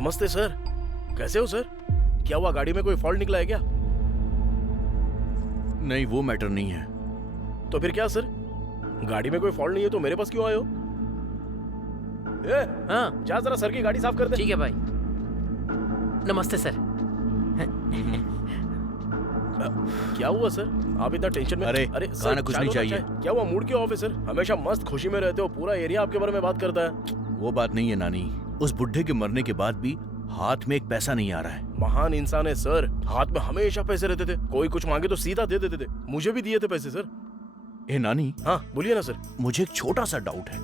नमस्ते सर, कैसे हो सर? क्या हुआ, गाड़ी में कोई फॉल्ट निकला है क्या? नहीं, वो मैटर नहीं है। तो फिर क्या सर? गाड़ी में कोई फॉल्ट नहीं है तो मेरे पास क्यों आए हो? हाँ जा जरा सर की गाड़ी साफ कर दे। ठीक है भाई। नमस्ते सर। क्या हुआ सर, आप इतना टेंशन में? अरे, अरे खाना कुछ नहीं चाहिए। क्या हुआ, मूड क्यों ऑफ है सर? हमेशा मस्त खुशी में रहते हो, पूरा एरिया आपके बारे में बात करता है। वो बात नहीं है नानी, उस बुढ़े के मरने के बाद भी हाथ में एक पैसा नहीं आ रहा है। महान इंसान है सर, हाथ में हमेशा पैसे रहते थे, कोई कुछ मांगे तो सीधा दे देते थे। मुझे भी दिए थे पैसे सर। ए नानी। हाँ बोलिए ना सर। मुझे एक छोटा सा डाउट है।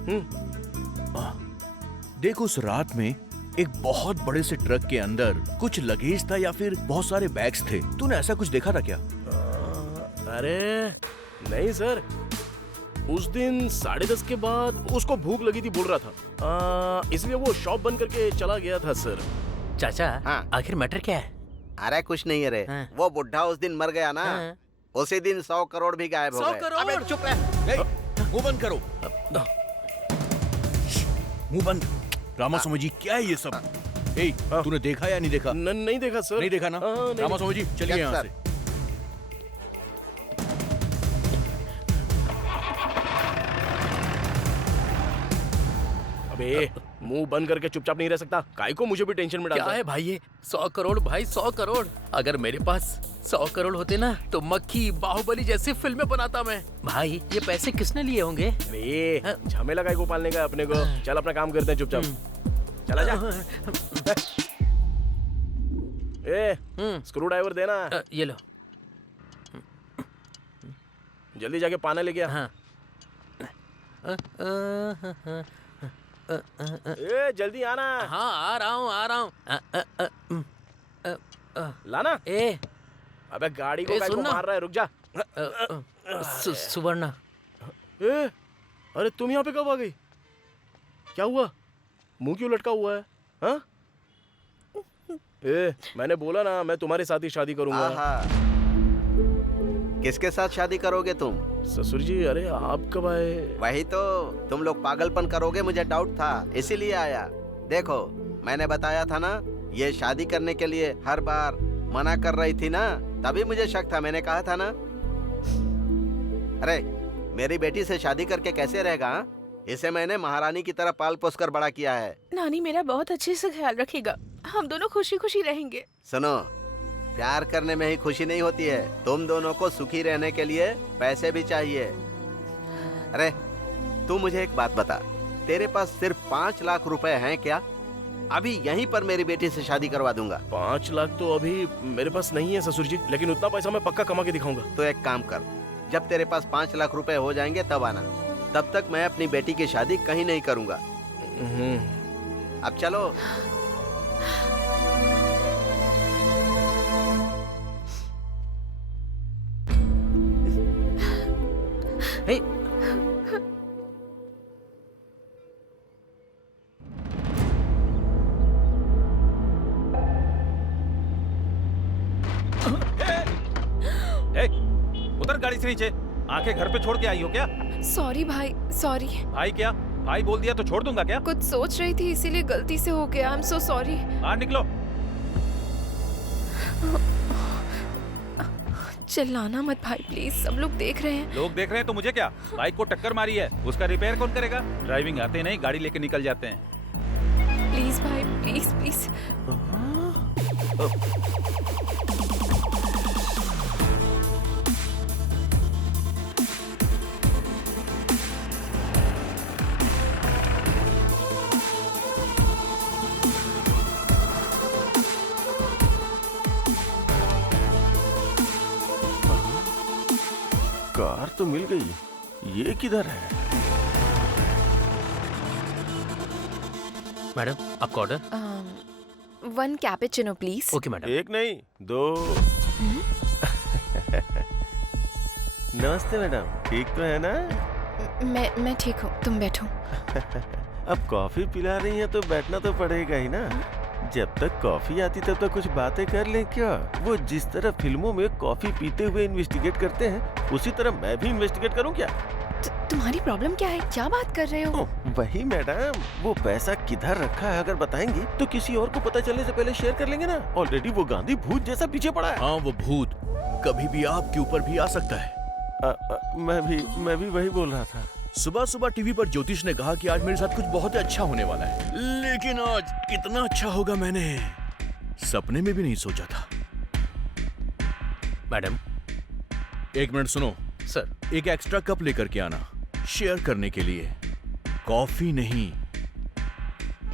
देखो, उस रात में एक बहुत बड़े से ट्रक के अंदर कुछ लगेज था या फिर बहुत सारे बैग्स थे, तूने ऐसा कुछ देखा था क्या? अरे नहीं सर, उस दिन 10:30 के बाद उसको भूख लगी थी बोल रहा था, इसलिए वो शॉप बंद करके चला गया था सर। चाचा हाँ। आखिर मैटर क्या है? अरे कुछ नहीं है रे। हाँ। वो बुढ़ा उस दिन मर गया ना, उसी दिन 100 करोड़ भी गायब हो 100 गए। करोड़? अबे चुप रह। मुंह बंद करो, मुंह बंद। रामा स्वामी जी, क्या है ये सब? ए, तूने देखा या नहीं देखा? नहीं देखा सर। नहीं देखा ना? रामा स्वामी जी, चलिए यहाँ से। अबे मुंह बंद करके चुपचाप नहीं रह सकता, काहे को मुझे भी टेंशन में डालता क्या है भाई ये? 100 करोड़ भाई, 100 करोड़। अगर मेरे पास 100 करोड़ होते ना तो मक्खी बाहुबली जैसी फिल्में बनाता मैं। भाई ये पैसे किसने लिए होंगे? अरे झमेला काहे को पालने का है अपने को? चल अपना काम करते हैं चुपचाप। चला जा। ए स्क्रू ड्राइवर देना। ये लो। जल्दी जाके पाना लेके आ। हाँ। ए जल्दी आना। हाँ आ रहा हूँ। लाना। ए अबे गाड़ी को ए, काहे को सुनना। मार रहा है, रुक जा। सुवर्णा। ए अरे तुम यहाँ पे कब आ गई? क्या हुआ, मुंह क्यों लटका हुआ है? हाँ? ए मैंने बोला ना मैं तुम्हारे साथ ही शादी करूंगा। आहा। किसके साथ शादी करोगे तुम? ससुर जी, अरे आप कब आए? वही तो, तुम लोग पागलपन करोगे मुझे डाउट था, इसीलिए आया। देखो मैंने बताया था ना, ये शादी करने के लिए हर बार मना कर रही थी ना, तभी मुझे शक था। मैंने कहा था ना। अरे मेरी बेटी से शादी करके कैसे रहेगा? हा? इसे मैंने महारानी की तरह पाल पोस कर बड़ा किया है। नानी मेरा बहुत अच्छे से ख्याल रखेगा, हम दोनों खुशी खुशी रहेंगे। सुनो, प्यार करने में ही खुशी नहीं होती है, तुम दोनों को सुखी रहने के लिए पैसे भी चाहिए। अरे तू मुझे एक बात बता, तेरे पास सिर्फ 5 लाख रुपए हैं क्या? अभी यहीं पर मेरी बेटी से शादी करवा दूंगा। 5 लाख तो अभी मेरे पास नहीं है ससुर जी, लेकिन उतना पैसा मैं पक्का कमा के दिखाऊंगा। तो एक काम कर, जब तेरे पास 5 लाख रुपए हो जाएंगे तब आना, तब तक मैं अपनी बेटी की शादी कहीं नहीं करूंगा। अब चलो। हे उतर गाड़ी से नीचे। आंखें घर पे छोड़ के आई हो क्या? सॉरी भाई, सॉरी। भाई क्या? भाई बोल दिया तो छोड़ दूंगा क्या? कुछ सोच रही थी इसीलिए गलती से हो गया। I am so sorry. बाहर निकलो। चिल्लाना मत भाई प्लीज, सब लोग देख रहे हैं। लोग देख रहे हैं तो मुझे क्या? बाइक को टक्कर मारी है, उसका रिपेयर कौन करेगा? ड्राइविंग आते नहीं, गाड़ी लेके निकल जाते हैं। प्लीज भाई, प्लीज प्लीज। कार तो मिल गई, ये किधर है? मैडम आपका order? 1 cappuccino please. Okay madam. एक नहीं 2। नमस्ते मैडम, ठीक तो है ना? मैं ठीक हूँ, तुम बैठो। अब कॉफी पिला रही हैं तो बैठना तो पड़ेगा ही ना। जब तक कॉफी आती तब तक कुछ बातें कर ले क्या? वो जिस तरह फिल्मों में कॉफी पीते हुए इन्वेस्टिगेट करते हैं, उसी तरह मैं भी इन्वेस्टिगेट करूं क्या? तुम्हारी प्रॉब्लम क्या है? क्या बात कर रहे हो? वही मैडम, वो पैसा किधर रखा है अगर बताएंगी तो किसी और को पता चलने से पहले शेयर कर लेंगे ना। ऑलरेडी वो गांधी भूत जैसा पीछे पड़ा है। हाँ, वो भूत कभी भी आपके ऊपर भी आ सकता है। मैं भी वही बोल रहा था। सुबह सुबह टीवी पर ज्योतिष ने कहा कि आज मेरे साथ कुछ बहुत ही अच्छा होने वाला है, लेकिन आज कितना अच्छा होगा मैंने सपने में भी नहीं सोचा था। मैडम, एक मिनट सुनो सर। एक एक्स्ट्रा कप लेकर के आना, शेयर करने के लिए। कॉफी नहीं,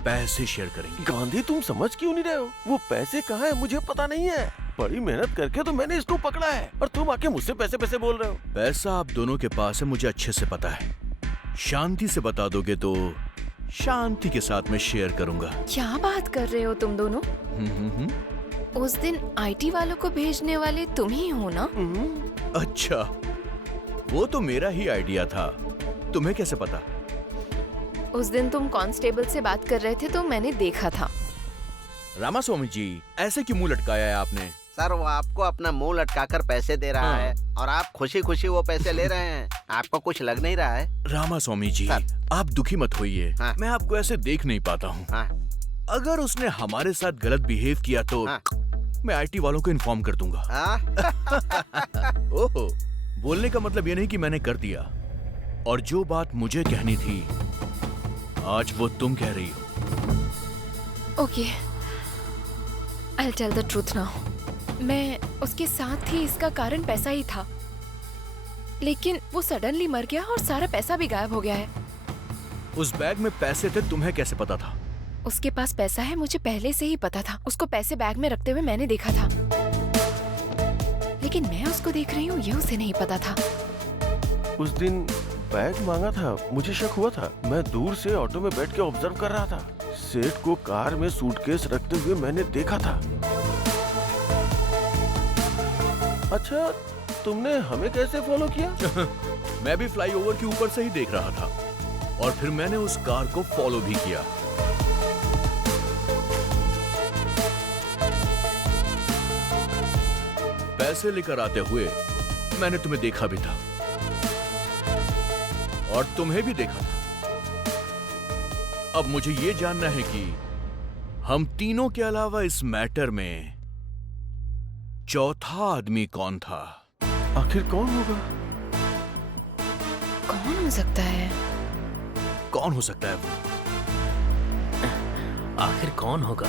पैसे शेयर करेंगे। गांधी, तुम समझ क्यों नहीं रहे हो? वो पैसे कहाँ है मुझे पता नहीं है। बड़ी मेहनत करके तो मैंने इसको पकड़ा है और तुम आके मुझसे पैसे पैसे बोल रहे हो। पैसा आप दोनों के पास है, मुझे अच्छे से पता है। शांति से बता दोगे तो शांति के साथ मैं शेयर करूंगा। क्या बात कर रहे हो तुम दोनों? उस दिन आईटी वालों को भेजने वाले तुम ही हो ना? अच्छा, वो तो मेरा ही आइडिया था, तुम्हें कैसे पता? उस दिन तुम कांस्टेबल से बात कर रहे थे तो मैंने देखा था। रामास्वामी जी, ऐसे क्यों मुंह लटकाया है आपने? सर, वो आपको अपना मुंह लटकाकर पैसे दे रहा है और आप खुशी खुशी वो पैसे ले रहे हैं। आपको कुछ लग नहीं रहा है? रामास्वामी जी, आप दुखी मत होइए। मैं आपको ऐसे देख नहीं पाता हूँ। अगर उसने हमारे साथ गलत बिहेव किया तो मैं आईटी वालों को इन्फॉर्म कर दूंगा। ओहो, बोलने का मतलब ये नहीं कि मैंने कर दिया, और जो बात मुझे कहनी थी आज वो तुम कह रही हो। Okay, I'll tell the truth now. मैं उसके साथ थी, इसका कारण पैसा ही था, लेकिन वो सडनली मर गया और सारा पैसा भी गायब हो गया है। उस बैग में पैसे थे, तुम्हें कैसे पता था? उसके पास पैसा है, मुझे पहले से ही पता था। उसको पैसे बैग में रखते हुए मैंने देखा था, लेकिन मैं उसको देख रही हूँ ये उसे नहीं पता था। उस दिन बैग मांगा था, मुझे शक हुआ था। मैं दूर से ऑटो में बैठ के ऑब्जर्व कर रहा था। सेठ को कार में सूटकेस रखते हुए मैंने देखा था। अच्छा, तुमने हमें कैसे फॉलो किया? मैं भी फ्लाईओवर के ऊपर से ही देख रहा था और फिर मैंने उस कार को फॉलो भी किया। पैसे लेकर आते हुए मैंने तुम्हें देखा भी था और तुम्हें भी देखा था। अब मुझे ये जानना है कि हम तीनों के अलावा इस मैटर में चौथा आदमी कौन था? आखिर कौन होगा? कौन हो सकता है? कौन हो सकता है वो? आखिर कौन होगा?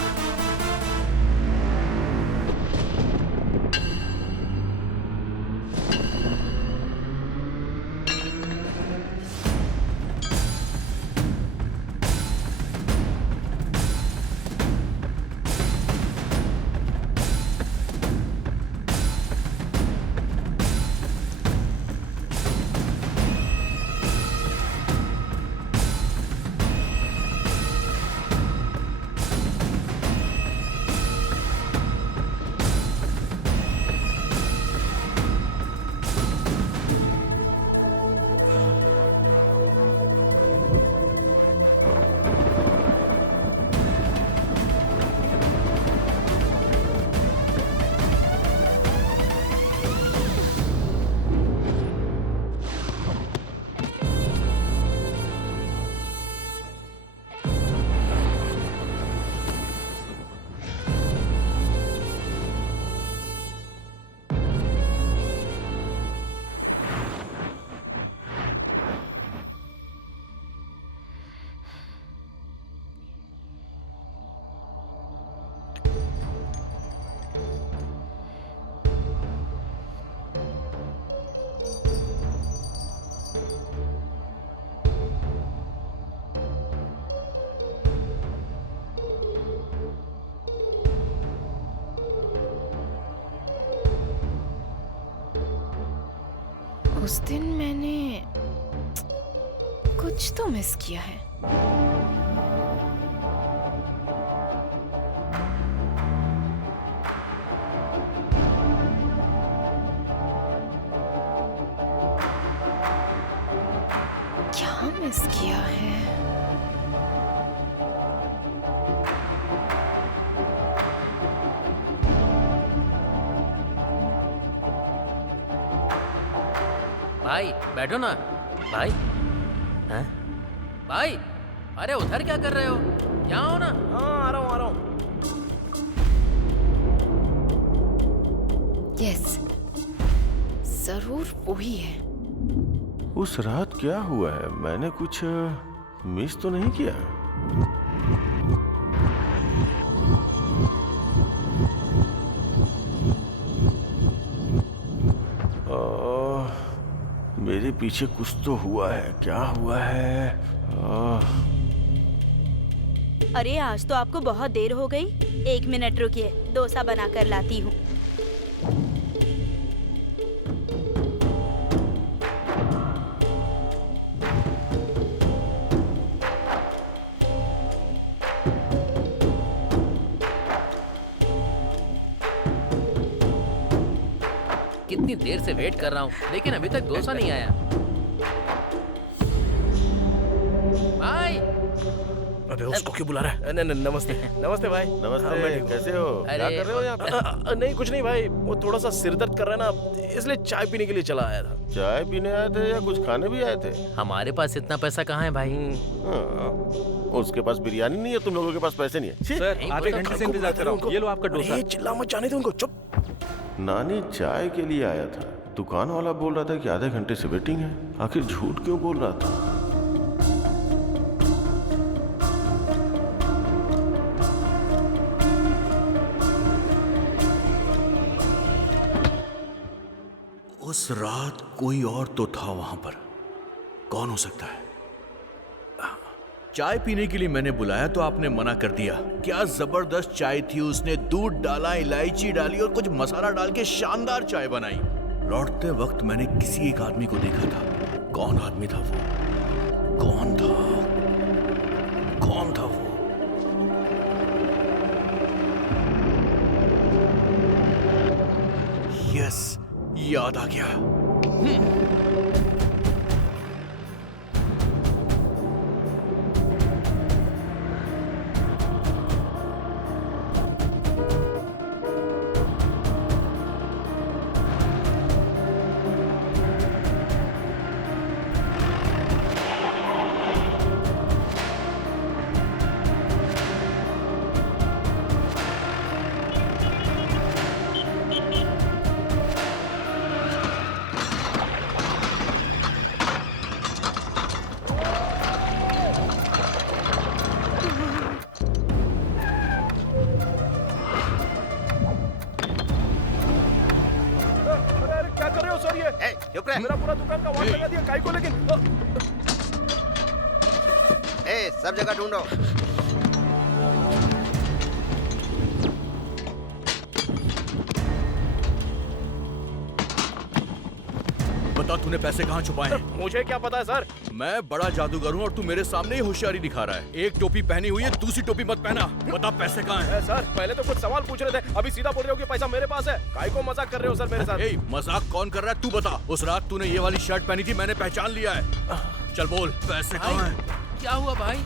उस दिन मैंने कुछ तो मिस किया है। क्या मिस किया है? भाई बैठो ना। भाई हैं? भाई अरे उधर क्या कर रहे हो? यहाँ हो ना। हाँ आ रहा हूँ। यस, जरूर वही है। उस रात क्या हुआ है? मैंने कुछ मिस तो नहीं किया? मेरे पीछे कुछ तो हुआ है। क्या हुआ है? अरे आज तो आपको बहुत देर हो गई। 1 मिनट रुकिए, डोसा बनाकर लाती हूँ। कितनी देर से वेट कर रहा हूँ लेकिन अभी तक डोसा नहीं आया। भाई अबे उसको क्यों बुला रहा है? नमस्ते। नमस्ते भाई। नमस्ते, कैसे हो? क्या कर रहे हो यहाँ पे? नहीं कुछ नहीं भाई, वो थोड़ा सा सिर दर्द कर रहा है ना, इसलिए चाय पीने के लिए चला आया था। चाय पीने आए थे या कुछ खाने भी आए थे? हमारे पास इतना पैसा कहाँ है भाई? उसके पास बिरयानी नहीं है, तुम लोगों के पास पैसे नहीं है। सर आधे घंटे से इंतजार कर रहा हूँ। ये लो आपका डोसा। चिल्ला मत, जाने दो उनको। चुप। नानी चाय के लिए आया था। दुकान वाला बोल रहा था कि आधे घंटे से वेटिंग है। आखिर झूठ क्यों बोल रहा था? उस रात कोई और तो था वहां पर। कौन हो सकता है? चाय पीने के लिए मैंने बुलाया तो आपने मना कर दिया। क्या जबरदस्त चाय थी। उसने दूध डाला, इलायची डाली और कुछ मसाला डाल के शानदार चाय बनाई। लौटते वक्त मैंने किसी एक आदमी को देखा था। कौन आदमी था वो? कौन था? कौन था वो? यस, याद आ गया। मेरा पूरा दुकान का वाट लगा दिया काई को। लेकिन सब जगह ढूंढो। बता तूने पैसे कहाँ छुपाए हैं? मुझे क्या पता है सर। मैं बड़ा जादूगर हूँ और तू मेरे सामने ही होशियारी दिखा रहा है। एक टोपी पहनी हुई है, दूसरी टोपी मत पहना। बता पैसे कहाँ हैं? सर पहले तो कुछ सवाल पूछ रहे थे, अभी सीधा बोल रहे हो कि पैसा मेरे पास है। काई को मजाक कर रहे हो सर मेरे साथ? मजाक कौन कर रहा है तू बता। उस रात तूने ये वाली शर्ट पहनी थी, मैंने पहचान लिया है। चल बोल, पैसे कहाँ हैं? क्या हुआ भाई?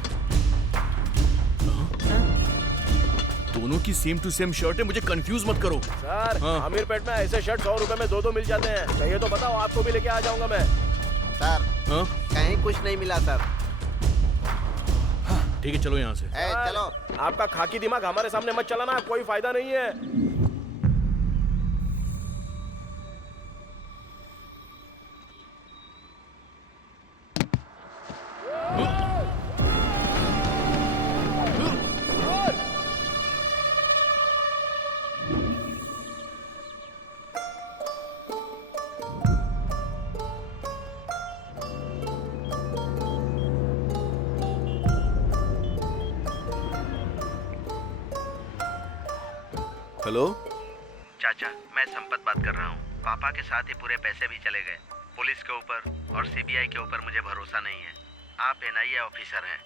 दोनों की सेम टू सेम शर्ट है, मुझे कंफ्यूज मत करो। सर अमीर पेट में ऐसे शर्ट 100 रुपए में 2 मिल जाते हैं। चाहिए तो बताओ, आपको भी लेके आ जाऊंगा मैं। सर कहीं कुछ नहीं मिला सर। ठीक है चलो यहाँ से। चलो। आपका खाकी दिमाग हमारे सामने मत चलाना, कोई फायदा नहीं है। हेलो चाचा, मैं संपत बात कर रहा हूँ। पापा के साथ ही पूरे पैसे भी चले गए। पुलिस के ऊपर और सीबीआई के ऊपर मुझे भरोसा नहीं है। आप एनआईए ऑफिसर हैं,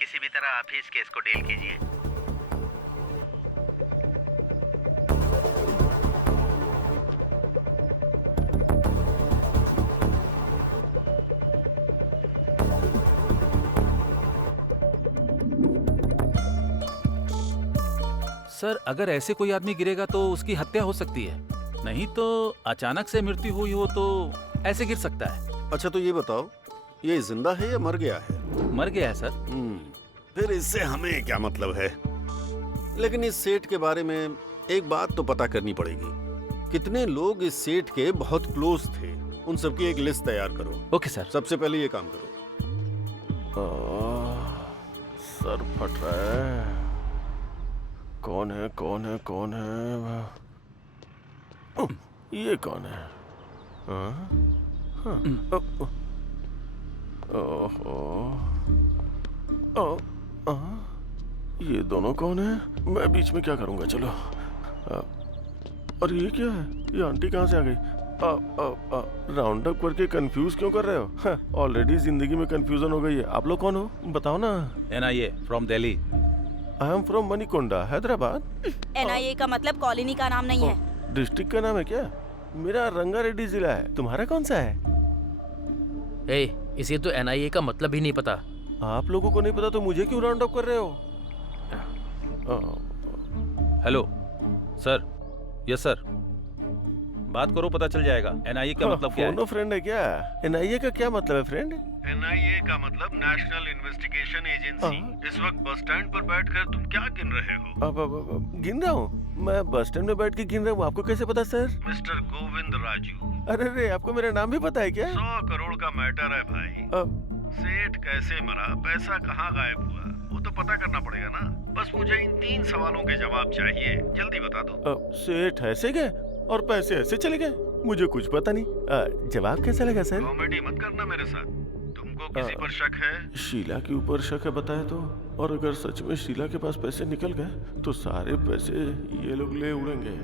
किसी भी तरह आप ही इस केस को डील कीजिए। सर अगर ऐसे कोई आदमी गिरेगा तो उसकी हत्या हो सकती है, नहीं तो अचानक से मृत्यु हुई हो तो ऐसे गिर सकता है। अच्छा तो ये बताओ, ये जिंदा है या मर गया है? मर गया है सर। फिर इससे हमें क्या मतलब है? लेकिन इस सेठ के बारे में एक बात तो पता करनी पड़ेगी। कितने लोग इस सेठ के बहुत क्लोज थे, उन सबकी एक लिस्ट तैयार करो। Okay sir. सबसे पहले ये काम करो। सर फट रहा है। कौन है कौन है कौन है? ये कौन है? ये दोनों कौन है? मैं बीच में क्या करूंगा? चलो। और ये क्या है? ये आंटी कहाँ से आ गई? राउंड अप करके कंफ्यूज क्यों कर रहे हो? ऑलरेडी जिंदगी में कंफ्यूजन हो गई है। आप लोग कौन हो? बताओ ना। NIA from Delhi. I am from Manikonda, Hyderabad. NIA का मतलब कॉलोनी का नाम नहीं है। डिस्ट्रिक्ट का नाम है क्या? मेरा रंगारेड्डी जिला है। तुम्हारा कौन सा है? इसे तो NIA का मतलब ही नहीं पता। आप लोगों को नहीं पता तो मुझे क्यों राउंड अप कर रहे हो? Hello sir. Yes sir. बात करो, पता चल जाएगा। NIA का मतलब क्या है? फोनो फ्रेंड है क्या? NIA का क्या मतलब है फ्रेंड? NIA का मतलब नेशनल इन्वेस्टिगेशन एजेंसी। इस वक्त बस स्टैंड पर बैठकर तुम क्या गिन रहे हो? अब गिन रहा हूँ। मैं बस स्टैंड में बैठ के गिन रहा हूँ। आपको कैसे पता सर? मिस्टर गोविंद राजू। अरे रे, आपको मेरा नाम भी पता है क्या? 100 करोड़ का मैटर है भाई। सेठ कैसे मरा, पैसा कहाँ गायब हुआ, वो तो पता करना पड़ेगा ना। बस मुझे इन 3 सवालों के जवाब चाहिए, जल्दी बता दो। सेठ ऐसे गए और पैसे ऐसे चले गए? मुझे कुछ पता नहीं। जवाब कैसा लगा सर? कॉमेडी मत करना मेरे साथ। तुमको किसी पर शक है? शीला के ऊपर शक है बताए तो। और अगर सच में शीला के पास पैसे निकल गए तो सारे पैसे ये लोग ले उड़ेंगे।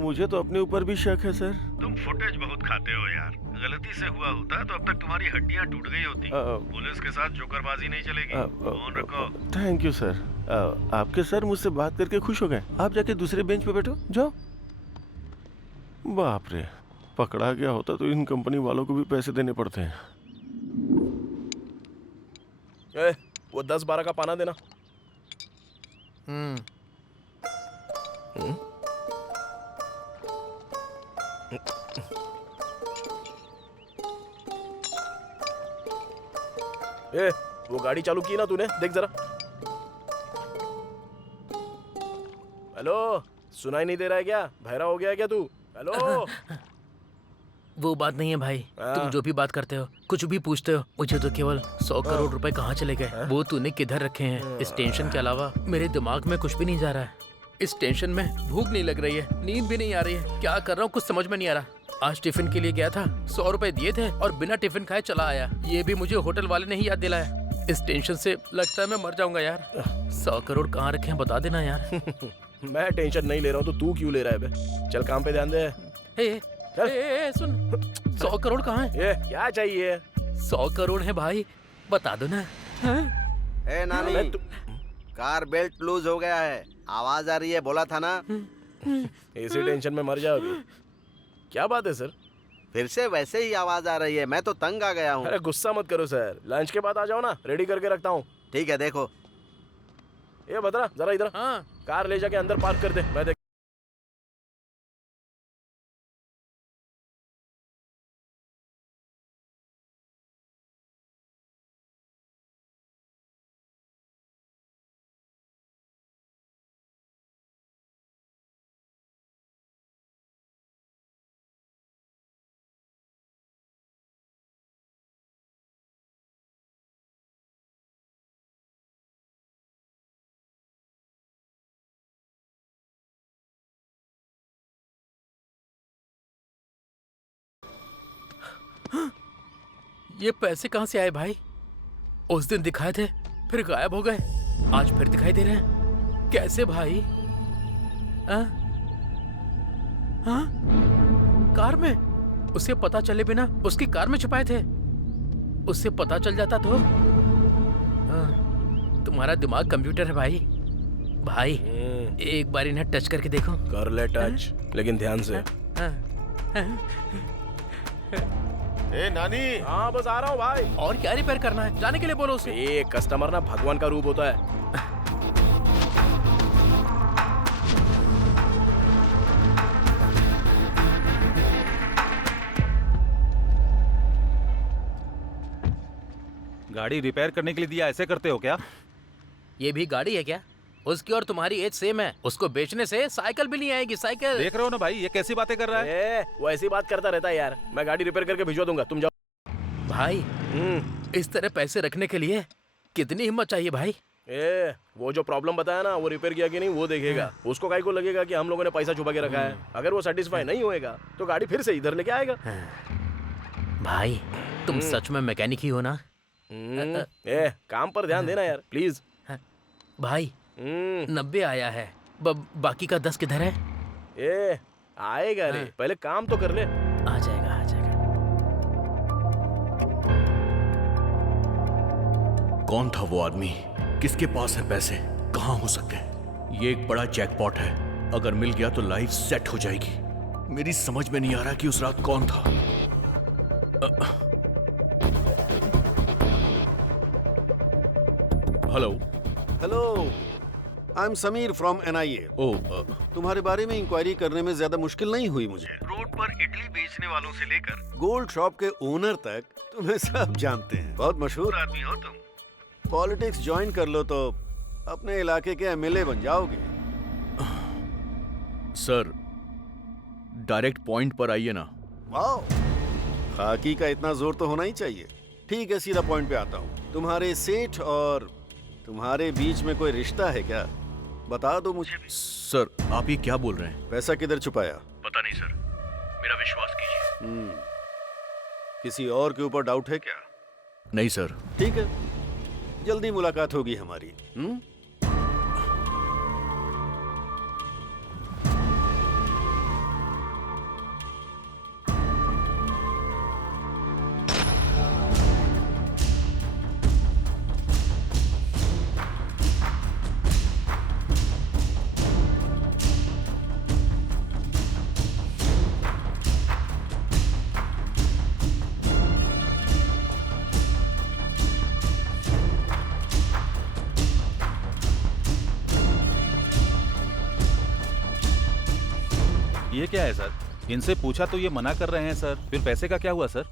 मुझे तो अपने ऊपर भी शक है सर। तुम फुटेज बहुत खाते हो यार। गलती से हुआ होता तो अब तक तुम्हारी हड्डियां टूट गई होती। पुलिस के साथ जोकरबाजी नहीं चलेगी। फोन रखो। Thank you sir. आपके सर मुझसे बात करके खुश हो गए। आप जाके दूसरे बेंच पे बैठो, जाओ। बाप रे, पकड़ा गया होता तो इन कंपनी वालों को भी पैसे देने पड़ते हैं। वो 10-12 का पाना देना। वो गाड़ी चालू की ना तूने? देख जरा। हेलो, सुनाई नहीं दे रहा है क्या? बहरा हो गया है क्या तू? हेलो। वो बात नहीं है भाई। तुम जो भी बात करते हो, कुछ भी पूछते हो, मुझे तो केवल 100 करोड़ रुपए कहाँ चले गए वो तूने किधर रखे हैं। इस टेंशन के अलावा मेरे दिमाग में कुछ भी नहीं जा रहा है। इस टेंशन में भूख नहीं लग रही है, नींद भी नहीं आ रही है। क्या कर रहा हूँ कुछ समझ में नहीं आ रहा। आज टिफिन के लिए गया था, 100 रुपए दिए थे और बिना टिफिन खाए चला आया। ये भी मुझे होटल वाले ने ही याद दिलाया। इस टेंशन से लगता है मैं मर जाऊंगा यार। 100 करोड़ कहाँ रखे हैं बता देना यार। मैं टेंशन नहीं ले रहा हूँ तो तू क्यों ले रहा है बे? चल काम पे ध्यान दे। सुन, 100 करोड़ कहाँ है? ये क्या चाहिए? 100 करोड़ है भाई, बता दो ना। ए नानी, कार बेल्ट लूज हो गया है, आवाज आ रही है, बोला था ना। इसी टेंशन में मर जाओगे। क्या बात है सर? फिर से वैसे ही आवाज आ रही है, मैं तो तंग आ गया हूँ। अरे गुस्सा मत करो सर, लंच के बाद आ जाओ ना, रेडी करके रखता हूँ। ठीक है, देखो। ये बता जरा इधर। हाँ। कार ले जाके अंदर पार्क कर दे, मैं देख। ये पैसे कहाँ से आए भाई? उस दिन दिखाए थे, फिर गायब हो गए, आज फिर दिखाई दे रहे हैं। कैसे भाई? कार में? उसे पता चले बिना उसकी कार में छुपाए थे। उससे पता चल जाता तो। तुम्हारा दिमाग कंप्यूटर है भाई। भाई एक बार इन्हें टच करके देखो। कर ले टच, लेकिन ध्यान से। ए नानी। हाँ बस आ रहा हूँ भाई। और क्या रिपेयर करना है? जाने के लिए बोलो उसे। ये कस्टमर ना भगवान का रूप होता है। गाड़ी रिपेयर करने के लिए दिया, ऐसे करते हो क्या? ये भी गाड़ी है क्या? उसकी और तुम्हारी एज सेम है। उसको बेचने से साइकिल भी नहीं आएगी। साइकिल देख रहे हो ना भाई, ये कैसी बातें कर रहा है। वो ऐसी बात करता रहता है यार। मैं गाड़ी रिपेयर करके भिजवा दूंगा, तुम जाओ। भाई इस तरह पैसे रखने के लिए कितनी हिम्मत चाहिए भाई? वो जो प्रॉब्लम बताया ना, वो रिपेयर किया कि नहीं वो देखेगा। उसको काहे को लगेगा कि हम लोगों ने पैसा छुपा के रखा है। अगर वो सेटिस्फाई नहीं होएगा तो गाड़ी फिर से इधर लेके आएगा। भाई तुम सच में मैकेनिक ही हो ना? काम पर ध्यान देना यार प्लीज। भाई 90 आया है, बाकी का 10 किधर है? आएगा रे, पहले काम तो कर ले। आ जाएगा आ जाएगा। कौन था वो आदमी? किसके पास है पैसे? कहाँ हो सकते हैं? ये एक बड़ा जैकपॉट है। अगर मिल गया तो लाइफ सेट हो जाएगी। मेरी समझ में नहीं आ रहा कि उस रात कौन था। Hello hello, I am Sameer from NIA। तुम्हारे बारे में इंक्वायरी करने में ज्यादा मुश्किल नहीं हुई मुझे। रोड पर इडली बेचने वालों से लेकर गोल्ड शॉप के ओनर तक तुम्हें सब जानते हैं। बहुत मशहूर आदमी हो तुम। पॉलिटिक्स ज्वाइन कर लो तो अपने इलाके के MLA बन जाओगे। सर डायरेक्ट पॉइंट पर आइए ना। वाओ, खाकी का इतना जोर तो होना ही चाहिए। ठीक है, सीधा पॉइंट पे आता हूँ। तुम्हारे सेठ और तुम्हारे बीच में कोई रिश्ता है क्या? बता दो मुझे। सर आप ये क्या बोल रहे हैं? पैसा किधर छुपाया? पता नहीं सर, मेरा विश्वास कीजिए। किसी और के ऊपर डाउट है क्या? नहीं सर। ठीक है, जल्दी मुलाकात होगी हमारी। ये क्या है सर? इनसे पूछा तो ये मना कर रहे हैं सर। फिर पैसे का क्या हुआ सर?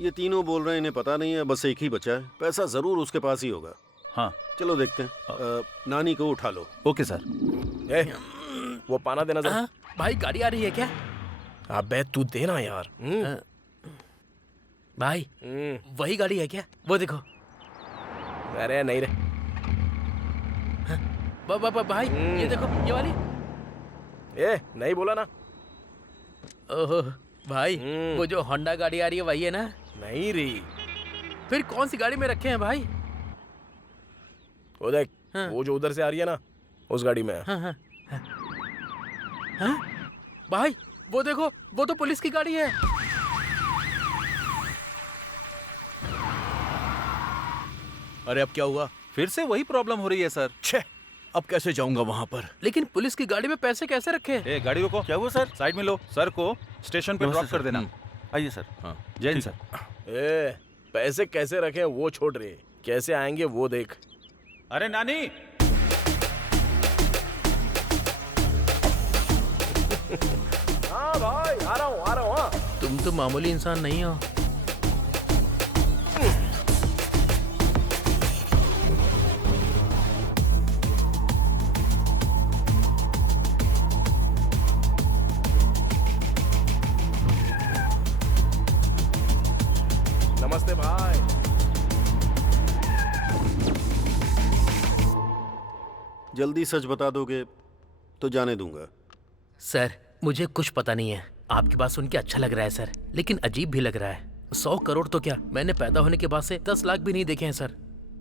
ये तीनों बोल रहे हैं इन्हें पता नहीं है, बस एक ही बचा है। पैसा जरूर उसके पास ही होगा। हाँ चलो देखते हैं। नानी को उठा लो। Okay sir. वो पाना देना जरा। भाई गाड़ी आ रही है क्या? अबे तू देना यार। भाई वही गाड़ी है क्या? वो देखो। अरे नहीं रे। भाई ये देखो, ये वाली। नहीं बोला ना। ओहो भाई, वो जो होंडा गाड़ी आ रही है वही है ना? नहीं री। फिर कौन सी गाड़ी में रखे हैं भाई? वो देख, वो जो उधर से आ रही है ना, उस गाड़ी में। भाई वो देखो, वो तो पुलिस की गाड़ी है। अरे अब क्या हुआ? फिर से वही प्रॉब्लम हो रही है सर। छे, अब कैसे जाऊंगा वहां पर? लेकिन पुलिस की गाड़ी में पैसे कैसे रखे? गाड़ी रोको। क्या हुआ सर? साइड में लो। सर को स्टेशन पे ड्रॉप कर देना। आइए सर। हाँ जय हिंद सर। पैसे कैसे रखे वो छोड़ रहे, कैसे आएंगे वो देख। अरे नानी। हाँ भाई, आ रहा हूँ। हाँ तुम तो मामूली इंसान नहीं हो। नमस्ते भाई। जल्दी सच बता दोगे तो जाने दूंगा। सर मुझे कुछ पता नहीं है। आपकी बात सुन के अच्छा लग रहा है सर, लेकिन अजीब भी लग रहा है। 100 करोड़ तो क्या, मैंने पैदा होने के बाद से 10 लाख भी नहीं देखे हैं सर।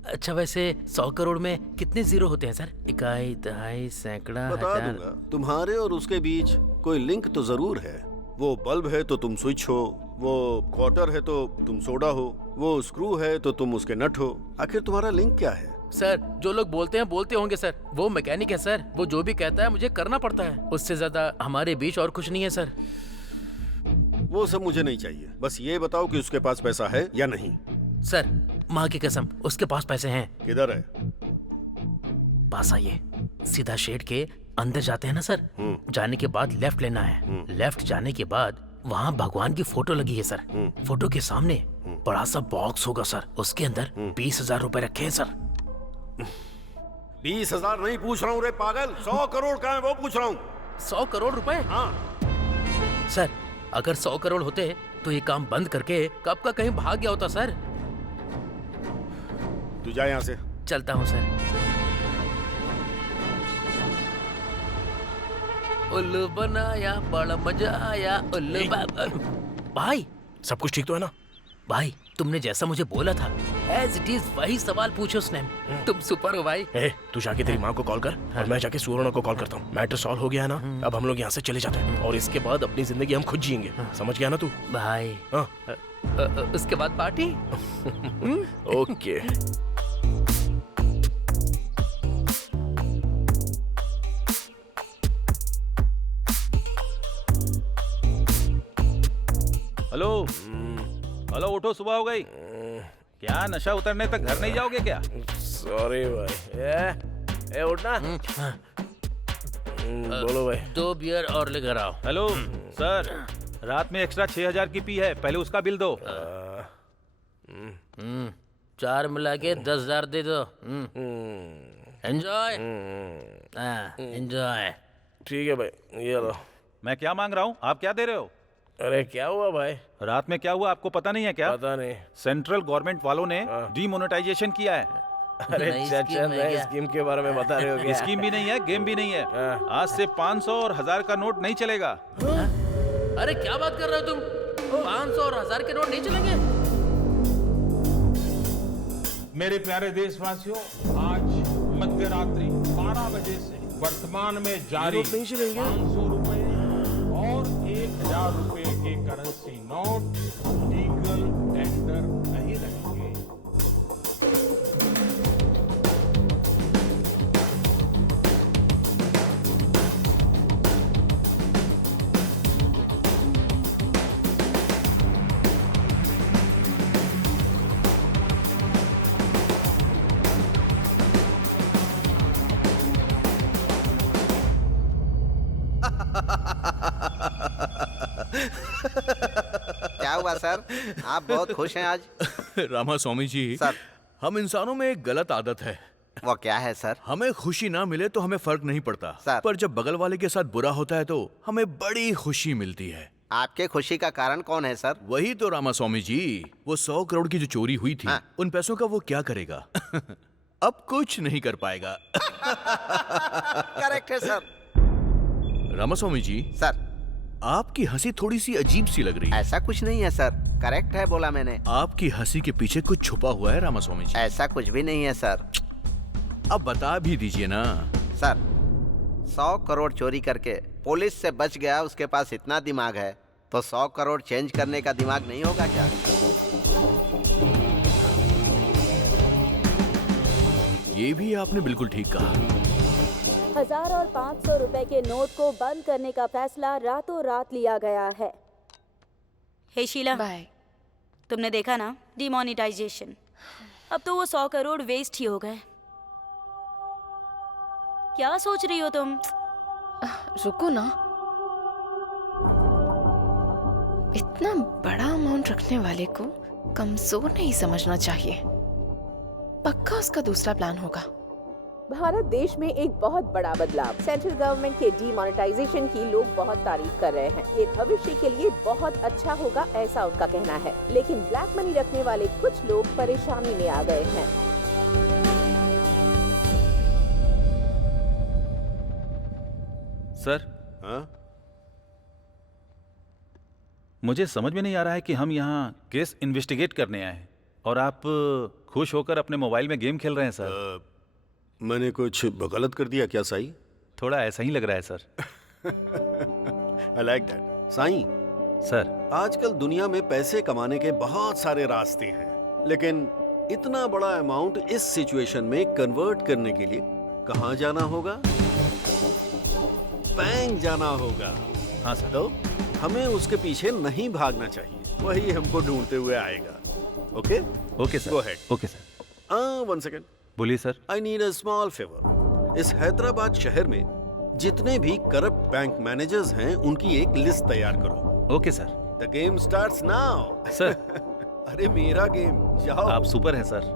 अच्छा वैसे 100 करोड़ में कितने जीरो होते हैं सर? इकाई, दहाई, सैकड़ा, बता हजार। दूंगा। तुम्हारे और उसके बीच कोई लिंक तो जरूर है। वो बल्ब है तो तुम स्विच हो, वो क्वार्टर है तो तुम सोडा हो, वो स्क्रू है तो तुम उसके नट हो। आखिर तुम्हारा लिंक क्या है? सर जो लोग बोलते हैं बोलते होंगे सर। वो मैकेनिक है सर, वो जो भी कहता है मुझे करना पड़ता है। उससे ज्यादा हमारे बीच और कुछ नहीं है सर। वो सब मुझे नहीं चाहिए, बस ये बताओ कि उसके पास पैसा है या नहीं। सर माँ की कसम उसके पास पैसे हैं। किधर है? पास आइए, सीधा शेड के अंदर जाते हैं ना सर। जाने के बाद लेफ्ट लेना है। लेफ्ट जाने के बाद वहाँ भगवान की फोटो लगी है सर। फोटो के सामने बड़ा सा बॉक्स होगा सर, उसके अंदर 20,000 रुपए रखे हैं सर। 20,000 नहीं पूछ रहा हूँ रे पागल, 100 करोड़ का है वो पूछ रहा हूँ। 100 करोड़ रुपए? हाँ सर, अगर 100 करोड़ होते तो ये काम बंद करके कब का कहीं भाग गया होता सर। तू जा यहाँ से। चलता हूँ सर। उल्लू बनाया, बड़ा मजा आया, उल्लू भाई। सब कुछ ठीक तो है ना? भाई, तुमने जैसा मुझे बोला था एज इट इज वही सवाल पूछो उसने। तुम सुपर हो भाई। तू जाके तेरी माँ को कॉल कर और मैं जाके सुवर्णा को कॉल करता हूँ। मैटर सॉल्व हो गया है ना? अब हम लोग यहाँ से चले जाते हैं और इसके बाद अपनी जिंदगी हम खुद जिएंगे। समझ गया ना तू? भाई उसके बाद पार्टी। ओके। हेलो हेलो, उठो, सुबह हो गई क्या? नशा उतरने तक घर नहीं जाओगे क्या? सॉरी भाई। उठना। बोलो भाई। 2 बियर और लेकर आओ। हेलो सर, रात में एक्स्ट्रा 6,000 की पी है, पहले उसका बिल दो। 4 मिला के 10,000 दे दो। Enjoy enjoy. ठीक है भाई, ये लो। मैं क्या मांग रहा हूँ, आप क्या दे रहे हो? अरे क्या हुआ भाई? रात में क्या हुआ आपको पता नहीं है क्या? पता नहीं। सेंट्रल गवर्नमेंट वालों ने डीमोनेटाइजेशन किया है। अरे चाचा, नए स्कीम के बारे में बता रहे हो क्या? स्कीम भी नहीं है, गेम भी नहीं है। आज से 500 और 1000 का नोट नहीं चलेगा। अरे क्या बात कर रहे हो तुम? 500 और 1000 के नोट नहीं चलेंगे? मेरे प्यारे देशवासियों, आज मध्य रात्रि 12 बजे से वर्तमान में जारी 500 रुपए और 1,000 रुपए के करेंसी नोट लीगल टेंडर नहीं रहेंगे। क्या हुआ सर, आप बहुत खुश हैं आज? रामास्वामी जी सर, हम इंसानों में एक गलत आदत है। वो क्या है सर? हमें खुशी ना मिले तो हमें फर्क नहीं पड़ता सर। पर जब बगल वाले के साथ बुरा होता है तो हमें बड़ी खुशी मिलती है। आपके खुशी का कारण कौन है सर? वही तो रामास्वामी जी, वो 100 करोड़ की जो चोरी हुई थी, हाँ। उन पैसों का वो क्या करेगा? अब कुछ नहीं कर पाएगा। करेक्ट है सर। रामास्वामी जी सर, आपकी हंसी थोड़ी सी अजीब सी लग रही है। ऐसा कुछ नहीं है सर, करेक्ट है बोला मैंने। आपकी हंसी के पीछे कुछ छुपा हुआ है रामास्वामी जी। ऐसा कुछ भी नहीं है सर। अब बता भी दीजिए ना। सर, 100 करोड़ चोरी करके पुलिस से बच गया, उसके पास इतना दिमाग है तो 100 करोड़ चेंज करने का दिमाग नहीं होगा क्या? ये भी आपने बिल्कुल ठीक कहा। 1000 और 500 रुपए के नोट को बंद करने का फैसला रातों रात लिया गया है। हे शीला, बाय। तुमने देखा ना डिमोनेटाइजेशन। अब तो वो 100 करोड़ वेस्ट ही हो गए। क्या सोच रही हो तुम? रुको ना, इतना बड़ा अमाउंट रखने वाले को कमजोर नहीं समझना चाहिए। पक्का उसका दूसरा प्लान होगा। भारत देश में एक बहुत बड़ा बदलाव, सेंट्रल गवर्नमेंट के डीमोनेटाइजेशन की लोग बहुत तारीफ कर रहे हैं। ये भविष्य के लिए बहुत अच्छा होगा, ऐसा उनका कहना है। लेकिन ब्लैक मनी रखने वाले कुछ लोग परेशानी में आ गए हैं। सर, हाँ? मुझे समझ में नहीं आ रहा है कि हम यहाँ केस इन्वेस्टिगेट करने आए हैं और आप खुश होकर अपने मोबाइल में गेम खेल रहे हैं सर। मैंने कुछ गलत कर दिया क्या साई? थोड़ा ऐसा ही लग रहा है sir. I like that. Sai sir, आजकल दुनिया में पैसे कमाने के बहुत सारे रास्ते हैं, लेकिन इतना बड़ा अमाउंट इस सिचुएशन में कन्वर्ट करने के लिए कहाँ जाना होगा? बैंक जाना होगा। हाँ सर। तो हमें उसके पीछे नहीं भागना चाहिए, वही हमको ढूंढते हुए आएगा। Okay? Okay sir. Go ahead. Okay sir. 1 second. बोलिए sir. I need a small favour. इस हैदराबाद शहर में जितने भी करप्ट बैंक मैनेजर्स हैं उनकी एक लिस्ट तैयार करो। Okay sir. The game starts now. Sir. अरे मेरा गेम, जाओ। आप सुपर हैं सर।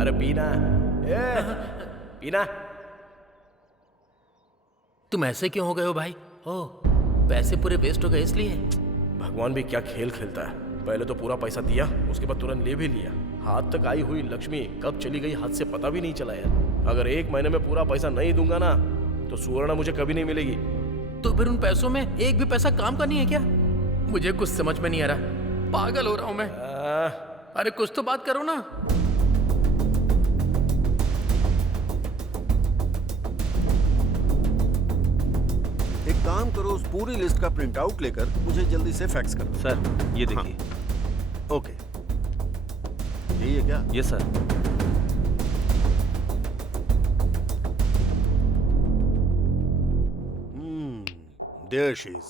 अरे पीना, पीना। तुम ऐसे क्यों हो गए हो भाई? ओ, पैसे पूरे वेस्ट हो गए इसलिए? भगवान भी क्या खेल खेलता है। पहले तो पूरा पैसा दिया, उसके बाद तुरंत ले भी लिया। हाथ तक आई हुई लक्ष्मी कब चली गई हाथ से पता भी नहीं चला यार। अगर 1 महीने में पूरा पैसा नहीं दूंगा ना तो सुवर्णा मुझे कभी नहीं मिलेगी। तो फिर उन पैसों में एक भी पैसा काम का नहीं है क्या? मुझे कुछ समझ में नहीं आ रहा, पागल हो रहा हूं मैं। अरे कुछ तो बात करो ना। एक काम करो, उस पूरी लिस्ट का प्रिंट आउट लेकर मुझे जल्दी से फैक्स करो। सर ये देखिए। हाँ। ओके, यही है क्या? Yes sir. There she is.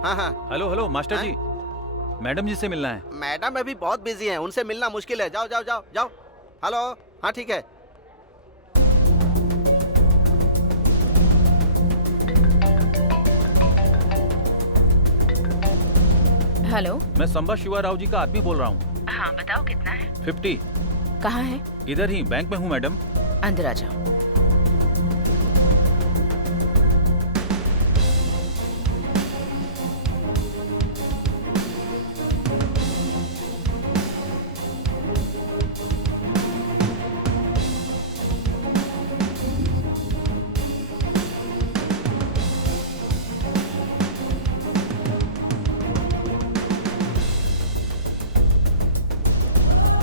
हाँ। Hello hello master ji, madam ji से मिलना है। मैडम अभी बहुत बिजी हैं, उनसे मिलना मुश्किल है। जाओ जाओ जाओ जाओ। हेलो, हाँ ठीक है। हेलो, मैं संबा शिवा राव जी का आदमी बोल रहा हूँ। हाँ बताओ कितना है? 50। कहाँ है? इधर ही बैंक में हूँ मैडम। अंदर आ जाओ।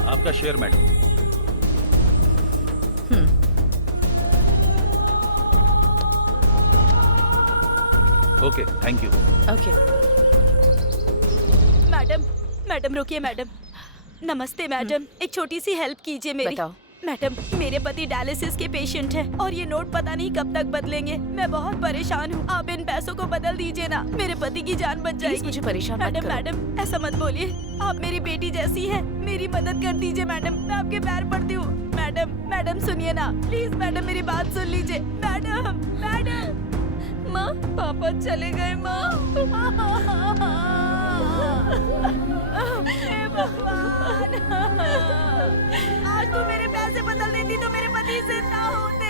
आपका share madam. Okay thank you. Okay. Madam रुकिए मैडम। नमस्ते मैडम, एक छोटी सी हेल्प कीजिए मेरी। बताओ। मैडम, मेरे पति डायलिसिस के पेशेंट हैं और ये नोट पता नहीं कब तक बदलेंगे। मैं बहुत परेशान हूँ, आप इन पैसों को बदल दीजिए ना, मेरे पति की जान बच जाएगी। मुझे परेशान मत करो। मैडम ऐसा मत बोलिए, आप मेरी बेटी जैसी है, मेरी मदद कर दीजिए मैडम, मैं आपके पैर पड़ती हूँ। मैडम सुनिए ना प्लीज, मैडम मेरी बात सुन लीजिए। मैडम माँ, पापा चले गए माँ। हे भगवान, आज तू मेरे पैसे बदल देती तो मेरे पति जिंदा होते।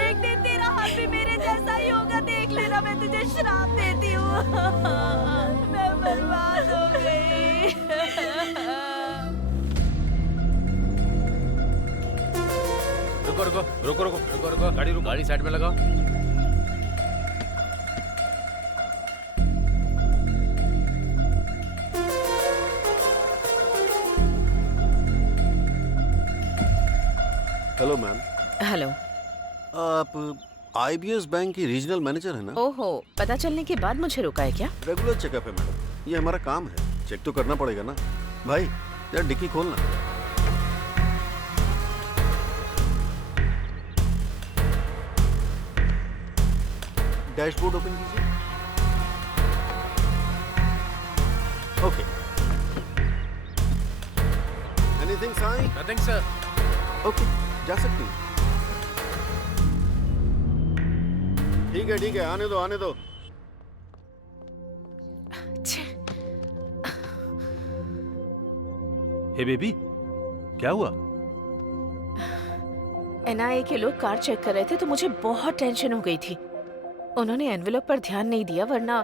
एक दिन तेरा हाथ भी मेरे जैसा ही होगा, देख लेना, मैं तुझे श्राप देती हूँ। मैं बर्बाद हो गई। रुको, गाड़ी साइड में लगाओ। Hello ma'am. हेलो। आप IBS बैंक की रीजनल मैनेजर है ना? ओहो, पता चलने के बाद मुझे रोका है क्या? रेगुलर चेकअप है मैडम, ये हमारा काम है, चेक तो करना पड़ेगा ना। भाई यार डिक्की खोलना। डैशबोर्ड ओपन कीजिए। Okay. Anything sign? Nothing sir. Okay, जा सकती हैं। ठीक है, आने दो। हे बेबी, क्या हुआ? NIA के लोग कार चेक कर रहे थे तो मुझे बहुत टेंशन हो गई थी। उन्होंने एनवेलप पर ध्यान नहीं दिया, वरना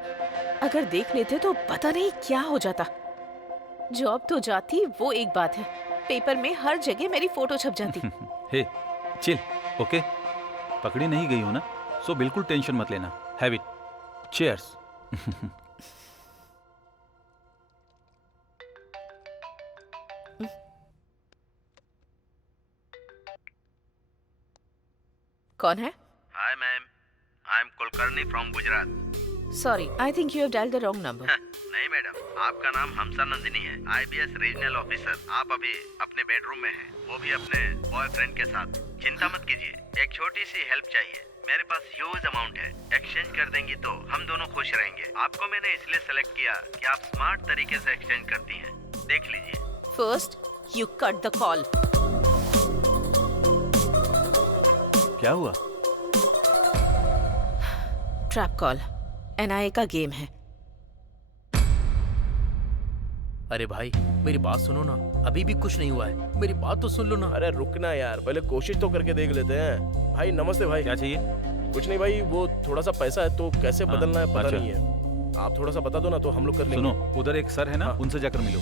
अगर देख लेते तो पता नहीं क्या हो जाता। जॉब तो जाती, वो एक बात है, पेपर में हर जगह मेरी फोटो छप जाती। हे चिल, ओके? पकड़ी नहीं गई हो ना, सो बिल्कुल टेंशन मत लेना। Have it. चीयर्स। कौन है? Hi ma'am, I am Kulkarni from Gujarat. Sorry, I think you have dialled the wrong number. नहीं मैडम, आपका नाम हमसा नंदिनी है, IBS रीजनल ऑफिसर। आप अभी अपने बेडरूम में हैं, वो भी अपने बॉयफ्रेंड के साथ। चिंता मत कीजिए, एक छोटी सी हेल्प चाहिए। मेरे पास ह्यूज अमाउंट है, एक्सचेंज कर देंगी तो हम दोनों खुश रहेंगे। आपको मैंने इसलिए सेलेक्ट किया कि आप स्मार्ट तरीके से एक्सचेंज करती हैं। देख लीजिए। First you cut the call. क्या हुआ? ट्रैप कॉल, NIA का गेम है। अरे भाई मेरी बात सुनो ना, अभी भी कुछ नहीं हुआ है, मेरी बात तो सुन लो ना। अरे रुकना यार, पहले कोशिश तो करके देख लेते हैं। भाई नमस्ते भाई। क्या चाहिए? कुछ नहीं भाई, वो थोड़ा सा पैसा है तो कैसे बदलना है पता अच्छा। नहीं है। आप थोड़ा सा बता दो ना तो हम लोग कर लेंगे। सुनो, उधर एक सर है ना, उनसे जाकर मिलो।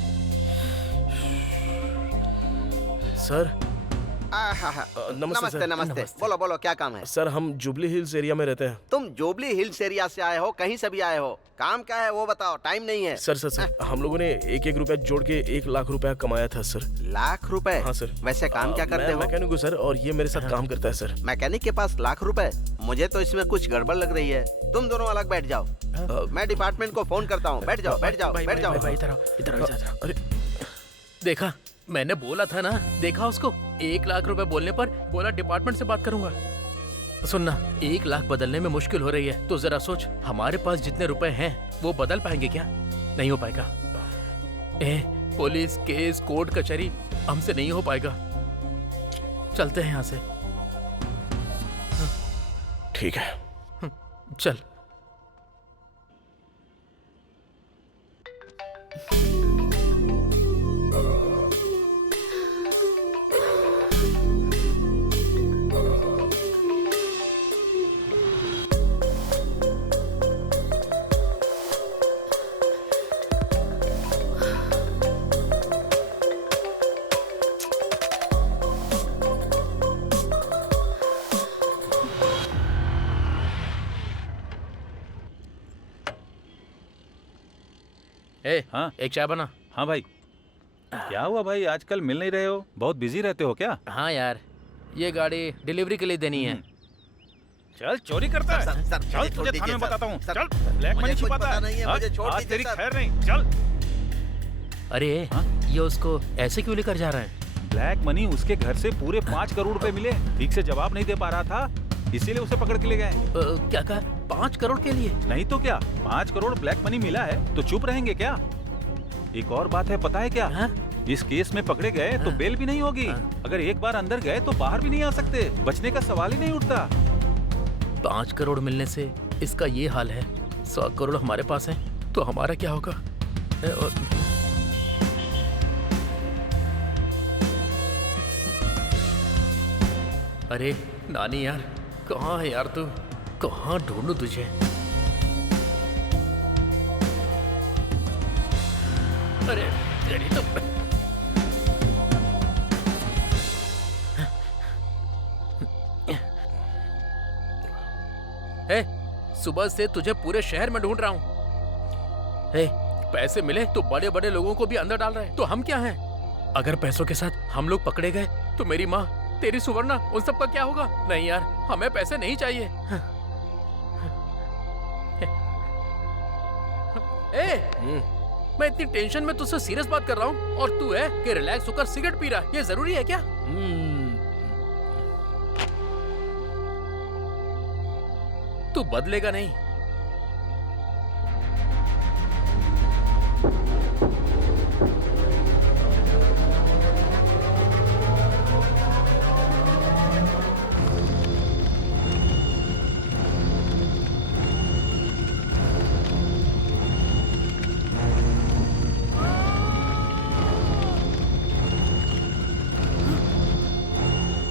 सर नमस्ते सर। नमस्ते। बोलो बोलो, क्या काम है? सर हम जुबली हिल्स एरिया में रहते हैं। तुम जुबली हिल्स एरिया से आए हो, कहीं से भी आए हो, काम क्या है वो बताओ, टाइम नहीं है। सर हम लोगों ने एक रुपया जोड़ के 1 लाख रुपया कमाया था सर। लाख रुपए? हाँ सर। वैसे काम क्या करते हो? मैकेनिक हूँ सर, और ये मेरे साथ काम करता है सर। मैकेनिक के पास लाख रुपए? मुझे तो इसमें कुछ गड़बड़ लग रही है। तुम दोनों अलग बैठ जाओ, मैं डिपार्टमेंट को फोन करता हूँ। बैठ जाओ बैठ जाओ बैठ जाओ। इधर। अरे देखा, मैंने बोला था ना, देखा उसको। 1 लाख रुपए बोलने पर बोला डिपार्टमेंट से बात करूंगा। सुनना, 1 लाख बदलने में मुश्किल हो रही है तो जरा सोच, हमारे पास जितने रुपए हैं वो बदल पाएंगे क्या? नहीं हो पाएगा। पुलिस केस कोर्ट कचहरी हमसे नहीं हो पाएगा। चलते हैं यहाँ से। ठीक है चल। हाँ एक चाय बना। हाँ भाई। क्या हुआ भाई, आजकल मिल नहीं रहे हो, बहुत बिजी रहते हो क्या? हाँ यार, ये गाड़ी डिलीवरी के लिए देनी है। चल चोरी करता है। चल तुझे थाने में बताता हूँ। चल, ब्लैक मनी छुपाता है। आज तेरी खैर नहीं। चल। अरे ये उसको ऐसे क्यों लेकर जा रहा है? ब्लैक मनी उसके घर से पूरे 5 करोड़ रुपए मिले, ठीक से जवाब नहीं दे पा रहा था, इसीलिए उसे पकड़ के ले गए। क्या कहा? 5 करोड़ के लिए? नहीं तो क्या, 5 करोड़ ब्लैक मनी मिला है तो चुप रहेंगे क्या? एक और बात है, पता है क्या? इस केस में पकड़े गए तो बेल भी नहीं होगी। अगर एक बार अंदर गए तो बाहर भी नहीं आ सकते, बचने का सवाल ही नहीं उठता। 5 करोड़ मिलने से इसका ये हाल है, 100 करोड़ हमारे पास है तो हमारा क्या होगा? अरे नानी यार, कहाँ है यार तू? कहाँ ढूंढूं तुझे? अरे तेरी तो सुबह से तुझे पूरे शहर में ढूंढ रहा हूँ। पैसे मिले तो बड़े बड़े लोगों को भी अंदर डाल रहे हैं, तो हम क्या हैं? अगर पैसों के साथ हम लोग पकड़े गए तो मेरी माँ, तेरी सुवर्णा, उन सब का क्या होगा? नहीं यार, हमें पैसे नहीं चाहिए। मैं इतनी टेंशन में तुझसे सीरियस बात कर रहा हूँ और तू है कि रिलैक्स होकर सिगरेट पी रहा है। ये जरूरी है क्या? तू बदलेगा नहीं।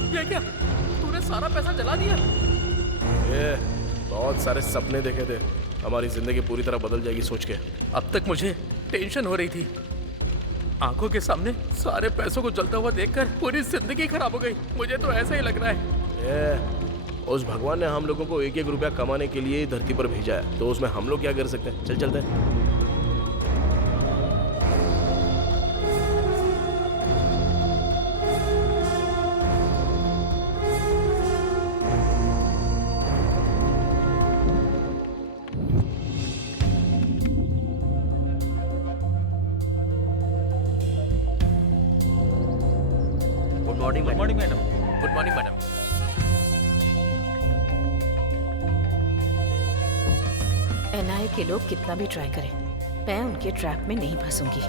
ये क्या? तूने सारा पैसा जला दिया? बहुत सारे सपने देखे थे, हमारी जिंदगी पूरी तरह बदल जाएगी सोच के। अब तक मुझे टेंशन हो रही थी, आंखों के सामने सारे पैसों को जलता हुआ देखकर पूरी जिंदगी खराब हो गई। मुझे तो ऐसा ही लग रहा है। उस भगवान ने हम लोगों को 1-1 रुपया कमाने के लिए धरती पर भेजा है, तो उसमें हम लोग क्या कर सकते हैं? चल चलते हैं। Good morning good morning madam. Good morning madam. NIA के लोग कितना भी ट्राई करें, मैं उनके ट्रैप में नहीं फंसूंगी।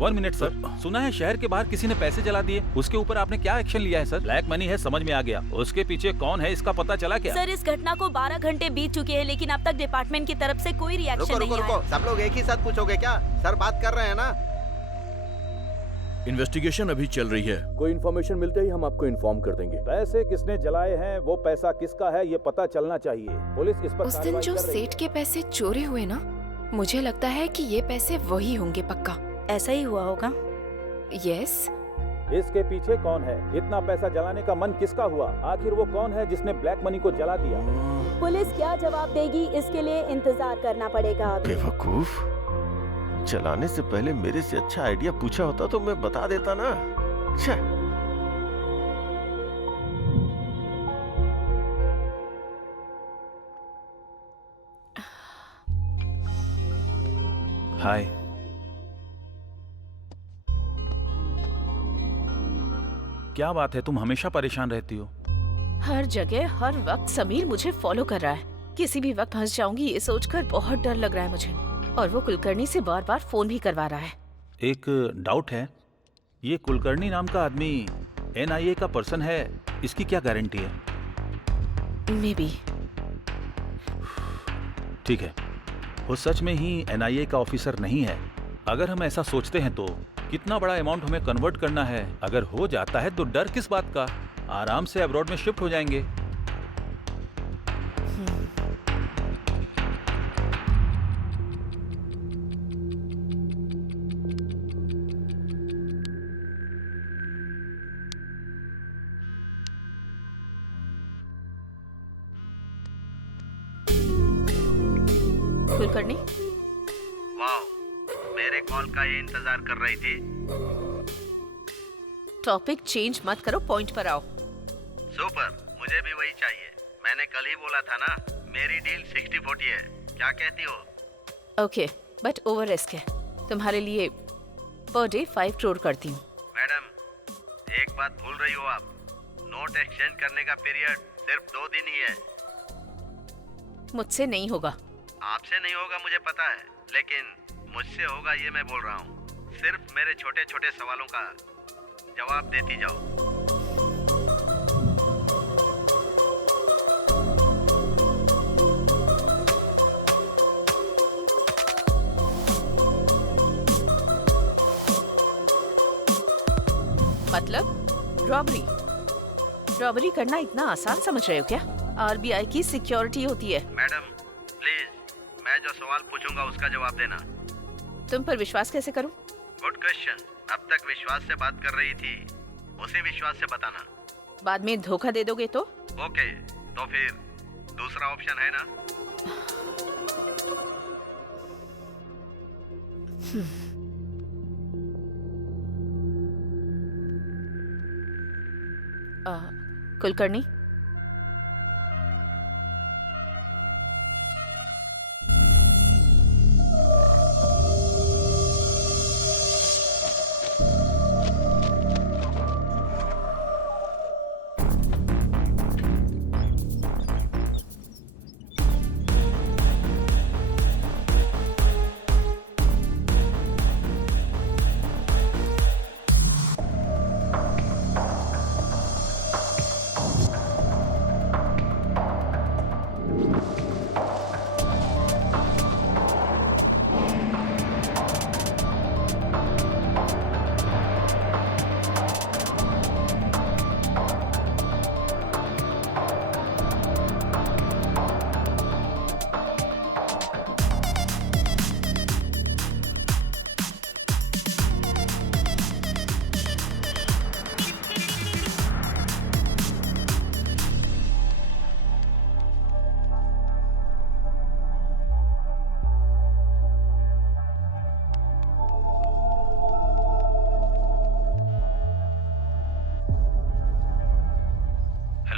वन मिनट सर, सुना है शहर के बाहर किसी ने पैसे जला दिए, उसके ऊपर आपने क्या एक्शन लिया है सर? ब्लैक मनी है, समझ में आ गया, उसके पीछे कौन है इसका पता चला क्या? सर इस घटना को 12 घंटे बीत चुके हैं, लेकिन अब तक डिपार्टमेंट की तरफ से कोई रिएक्शन नहीं आया। रुको, सब लोग एक ही साथ पूछोगे क्या? सर बात कर रहे हैं ना। इन्वेस्टिगेशन अभी चल रही है, कोई इन्फॉर्मेशन मिलते ही हम आपको इन्फॉर्म कर देंगे। पैसे किसने जलाए हैं, वो पैसा किसका है, ये पता चलना चाहिए। पुलिस इस पर उस दिन जो सेठ के पैसे चोरी हुए ना, मुझे लगता है कि ये पैसे वही होंगे पक्का। ऐसा ही हुआ होगा। यस। इसके पीछे कौन है? इतना पैसा जलाने का मन किसका हुआ? आखिर वो कौन है जिसने ब्लैक मनी को जला दिया? पुलिस क्या जवाब देगी, इसके लिए इंतजार करना पड़ेगा। बेवकूफ, चलाने से पहले मेरे से अच्छा आइडिया पूछा होता तो मैं बता देता ना। हाय। क्या बात है, तुम हमेशा परेशान रहती हो? हर जगह हर वक्त समीर मुझे फॉलो कर रहा है। किसी भी वक्त फंस जाऊंगी ये सोचकर बहुत डर लग रहा है मुझे। और वो कुलकर्णी से बार बार फोन भी करवा रहा है। एक डाउट है, ये कुलकर्णी नाम का आदमी एनआईए का पर्सन है, इसकी क्या गारंटी है? May be. ठीक है, वो सच में ही एनआईए का ऑफिसर नहीं है। अगर हम ऐसा सोचते हैं तो कितना बड़ा अमाउंट हमें कन्वर्ट करना है, अगर हो जाता है तो डर किस बात का, आराम से अब्रॉड में शिफ्ट हो जाएंगे। कुलकर्णी, वाह, मेरे कॉल का ये इंतजार कर रही थी। टॉपिक चेंज मत करो, पॉइंट पर आओ। सुपर, मुझे भी वही चाहिए। मैंने कल ही बोला था ना, मेरी डील 60-40 है। क्या कहती हो? ओके, बट ओवर रिस्क है। तुम्हारे लिए पर डे 5 करोड़ करती हूँ। मैडम, एक बात भूल रही हो आप, नोट एक्सचेंज करने का पीरियड सिर्फ 2 दिन ही है। मुझसे नहीं होगा। आपसे नहीं होगा मुझे पता है, लेकिन मुझसे होगा ये मैं बोल रहा हूँ। सिर्फ मेरे छोटे छोटे सवालों का जवाब देती जाओ। मतलब रॉबरी करना इतना आसान समझ रहे हो क्या? आरबीआई की सिक्योरिटी होती है। मैडम प्लीज, मैं जो सवाल पूछूंगा उसका जवाब देना। तुम पर विश्वास कैसे करूं? Good question. अब तक विश्वास से बात कर रही थी, उसी विश्वास से बताना। बाद में धोखा दे दोगे तो? ओके, तो फिर दूसरा ऑप्शन है ना? कुलकर्णी,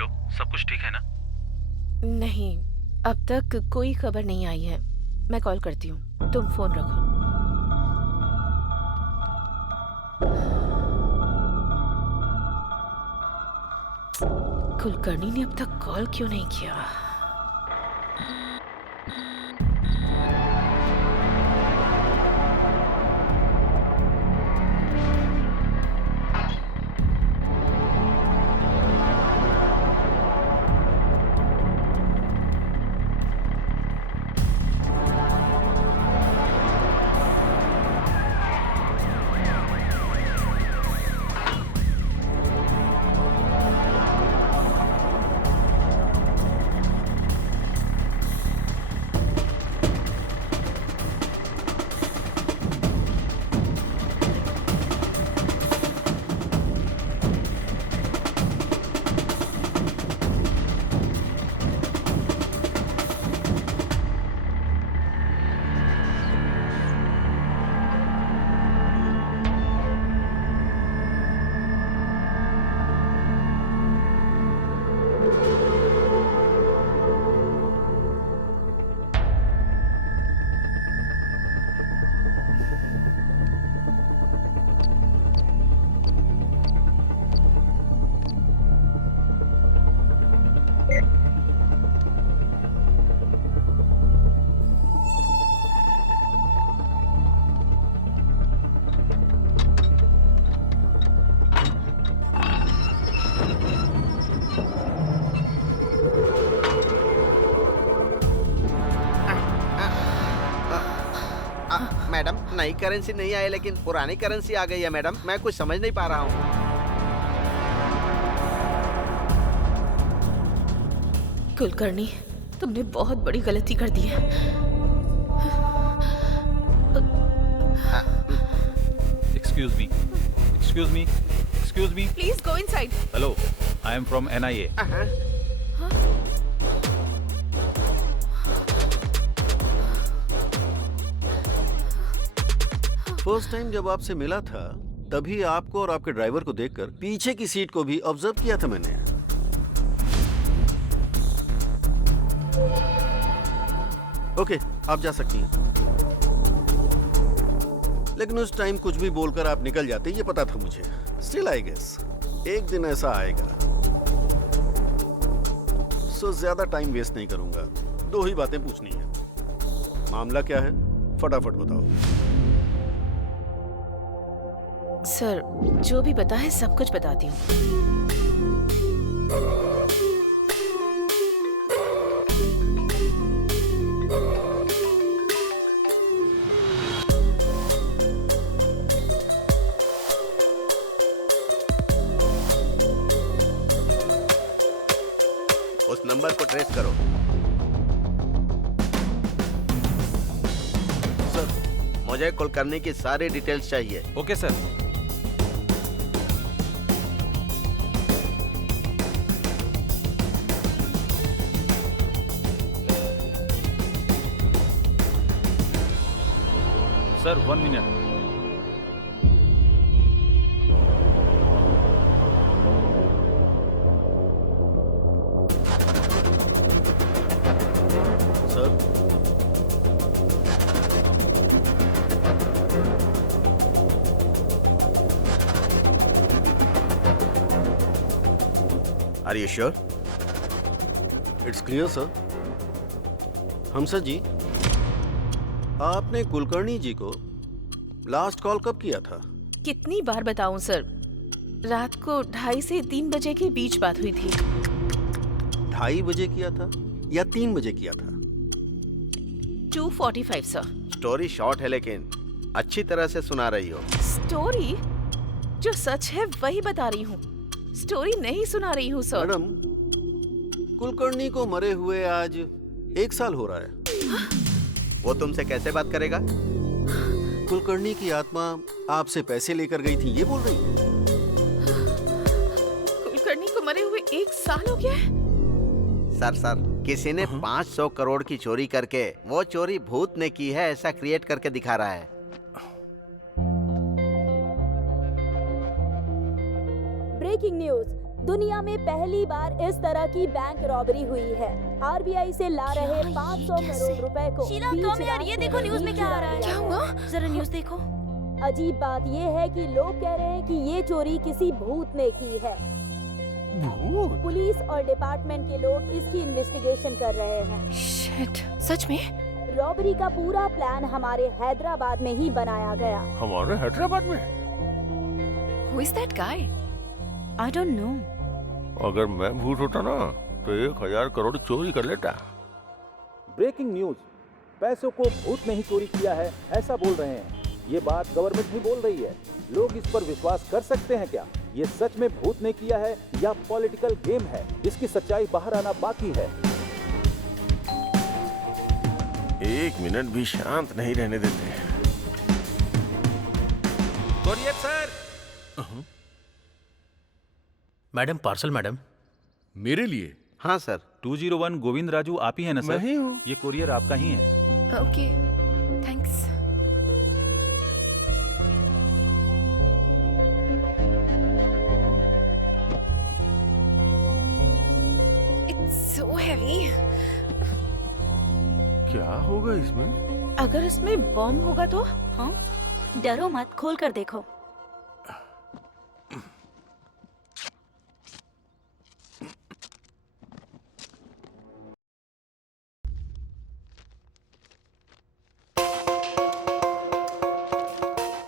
हेलो, सब कुछ ठीक है ना? नहीं, अब तक कोई खबर नहीं आई है। मैं कॉल करती हूँ, तुम फोन रखो। कुलकर्णी ने अब तक कॉल क्यों नहीं किया? मैडम, नई करेंसी नहीं आई लेकिन पुरानी करेंसी आ गई है मैडम। मैं कुछ समझ नहीं पा रहा हूँ। कुलकर्णी, तुमने बहुत बड़ी गलती कर दी है। Excuse me, excuse me, excuse me. Please go inside. Hello, I am from NIA। First time जब आपसे मिला था तभी आपको और आपके ड्राइवर को देखकर पीछे की सीट को भी ऑब्जर्व किया था मैंने। ओके, आप जा सकती हैं। लेकिन उस टाइम कुछ भी बोलकर आप निकल जाते, ये पता था मुझे। स्टिल आई गेस एक दिन ऐसा आएगा। सो ज्यादा टाइम वेस्ट नहीं करूंगा, 2 ही बातें पूछनी है। मामला क्या है, फटाफट बताओ। सर, जो भी बता है सब कुछ बताती हूँ। उस नंबर को ट्रेस करो। सर, मुझे कुलकर्णी की सारी डिटेल्स चाहिए। Okay sir. Sir, 1 minute. Sir, are you sure? It's clear sir. हमसर जी, आपने कुलकर्णी जी को लास्ट कॉल कब किया था? कितनी बार बताऊं सर, रात को 2:30 से 3 बजे के बीच बात हुई थी। 2:30 बजे किया था या 3 बजे किया था? 2:45 सर। स्टोरी शॉर्ट है लेकिन अच्छी तरह से सुना रही हो। स्टोरी? जो सच है वही बता रही हूँ, स्टोरी नहीं सुना रही हूँ सर। मैडम, कुलकर्णी को मरे हुए आज 1 साल हो रहा है। वो तुमसे कैसे बात करेगा? कुलकर्णी की आत्मा आपसे पैसे लेकर गई थी, ये बोल रही है। कुलकर्णी को मरे हुए 1 साल हो गया है? सर, किसी ने 500 करोड़ की चोरी करके वो चोरी भूत ने की है ऐसा क्रिएट करके दिखा रहा है। ब्रेकिंग न्यूज, दुनिया में पहली बार इस तरह की बैंक रॉबरी हुई है। आरबीआई से ला रहे 500 करोड़ रुपए को शीला बीच कम यार, रास्ते ये देखो में न्यूज़ में क्या आ रहा है। क्या हुआ? जरा न्यूज़ देखो। अजीब बात ये है कि लोग कह रहे हैं कि ये चोरी किसी भूत ने की है। भूत? पुलिस और डिपार्टमेंट के लोग इसकी इन्वेस्टिगेशन कर रहे हैं। शिट, सच में? रॉबरी का पूरा प्लान हमारे हैदराबाद में ही बनाया गया। हमारे हैदराबाद में? Who is that guy? I don't know. अगर मैं भूत होता ना तो 1000 करोड़ चोरी कर लेता। ब्रेकिंग न्यूज, पैसों को भूत ने ही चोरी किया है ऐसा बोल रहे हैं। ये बात गवर्नमेंट ही बोल रही है। लोग इस पर विश्वास कर सकते हैं क्या? ये सच में भूत ने किया है या पॉलिटिकल गेम है? इसकी सच्चाई बाहर आना बाकी है। एक मिनट भी शांत नहीं रहने देते। Courier sir. Madam, parcel madam. मेरे लिए? हाँ सर। 201 गोविंद राजू आप ही है ना सर? मैं ही हूँ। ये कोरियर आपका ही है। Okay, thanks. It's so heavy. क्या होगा इसमें? अगर इसमें बॉम्ब होगा तो? हाँ, डरो मत, खोल कर देखो।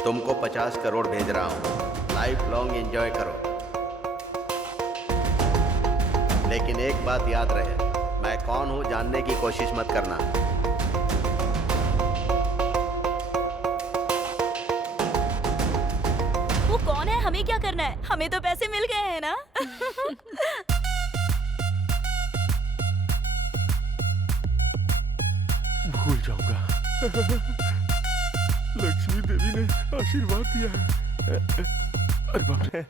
तुमको 50 करोड़ भेज रहा हूँ, लाइफ लॉन्ग एंजॉय करो। लेकिन एक बात याद रहे, मैं कौन हूँ जानने की कोशिश मत करना। वो कौन है, हमें क्या करना है? हमें तो पैसे मिल गए हैं ना। भूल जाऊंगा। लक्ष्मी देवी ने आशीर्वाद दिया है। अरे बाप रे।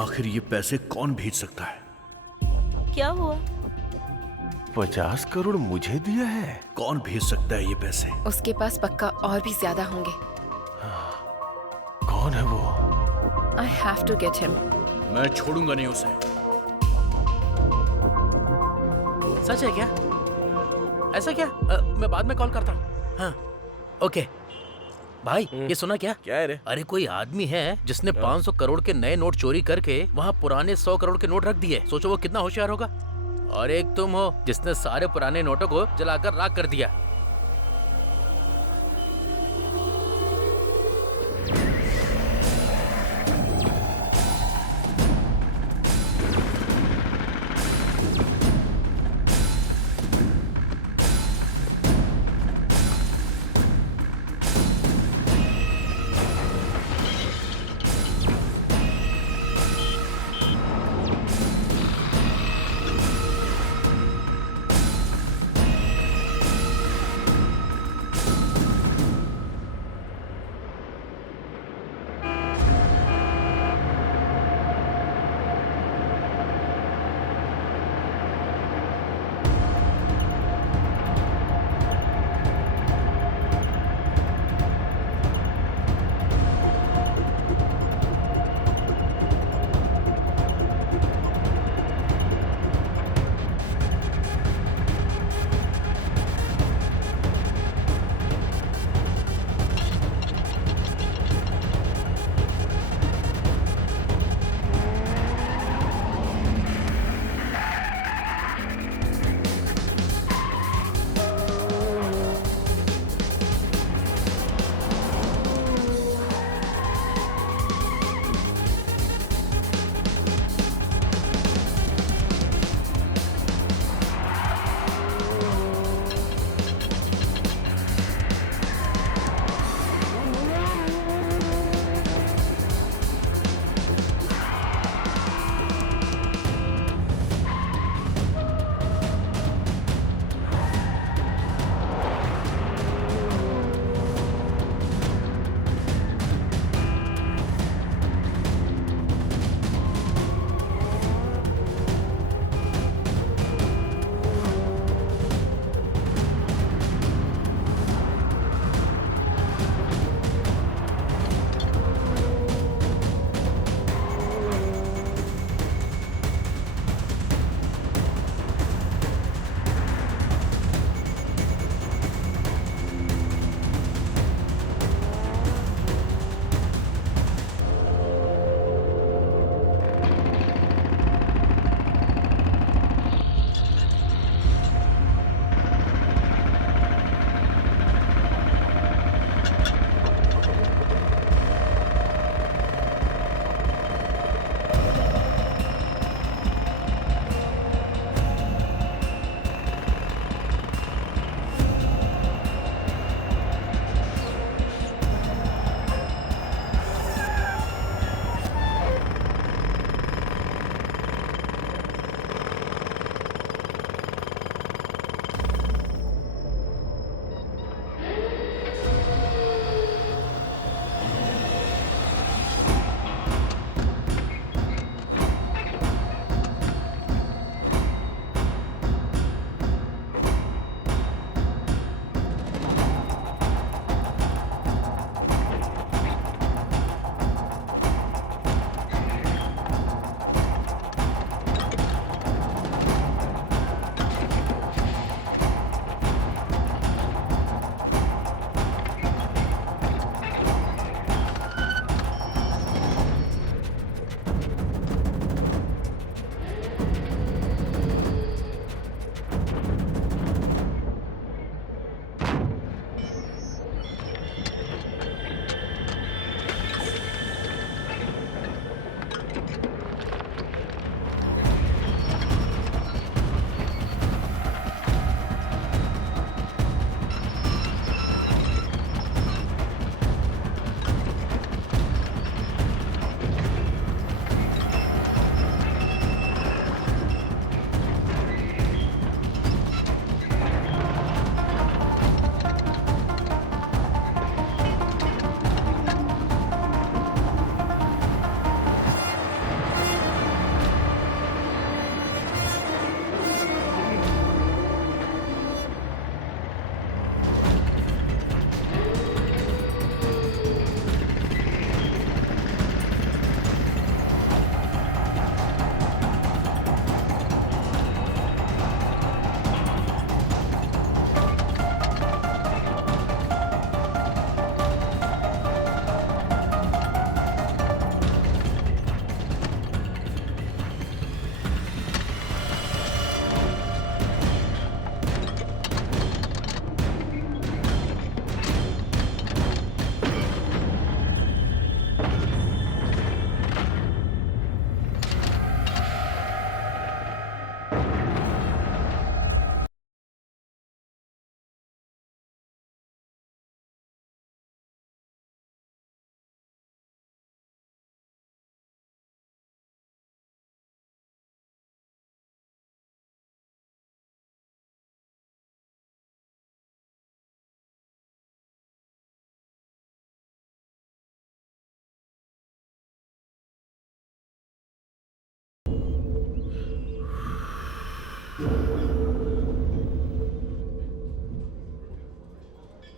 आखिर ये पैसे कौन भेज सकता है? क्या हुआ? 50 करोड़ मुझे दिया है? कौन भेज सकता है ये पैसे? उसके पास पक्का और भी ज्यादा होंगे। कौन है वो? I have to get him. मैं छोड़ूंगा नहीं उसे। सच है क्या? ऐसा क्या? मैं बाद में कॉल करता हूँ। हाँ, ओके। भाई, ये सुना क्या? क्या है रे? अरे कोई आदमी है जिसने 500 करोड़ के नए नोट चोरी करके वहाँ पुराने 100 करोड़ के नोट रख दिए। सोचो वो कितना होशियार होगा। और एक तुम हो जिसने सारे पुराने नोटों को जलाकर राख कर दिया।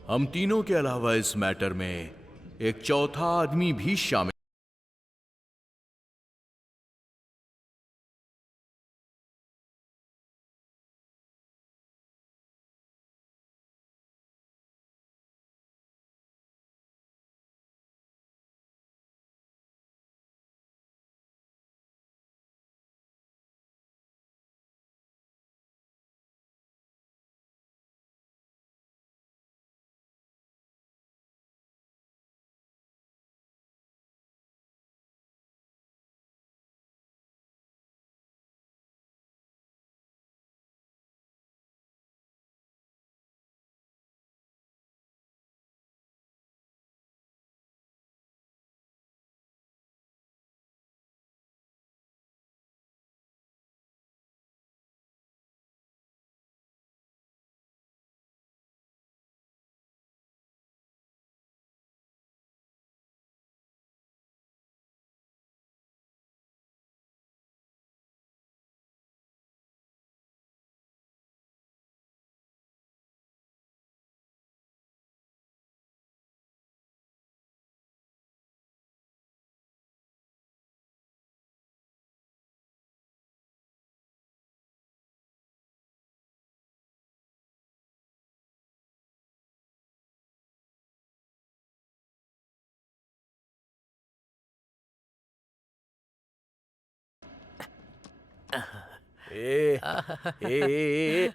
हम तीनों के अलावा इस मैटर में एक चौथा आदमी भी शामिल।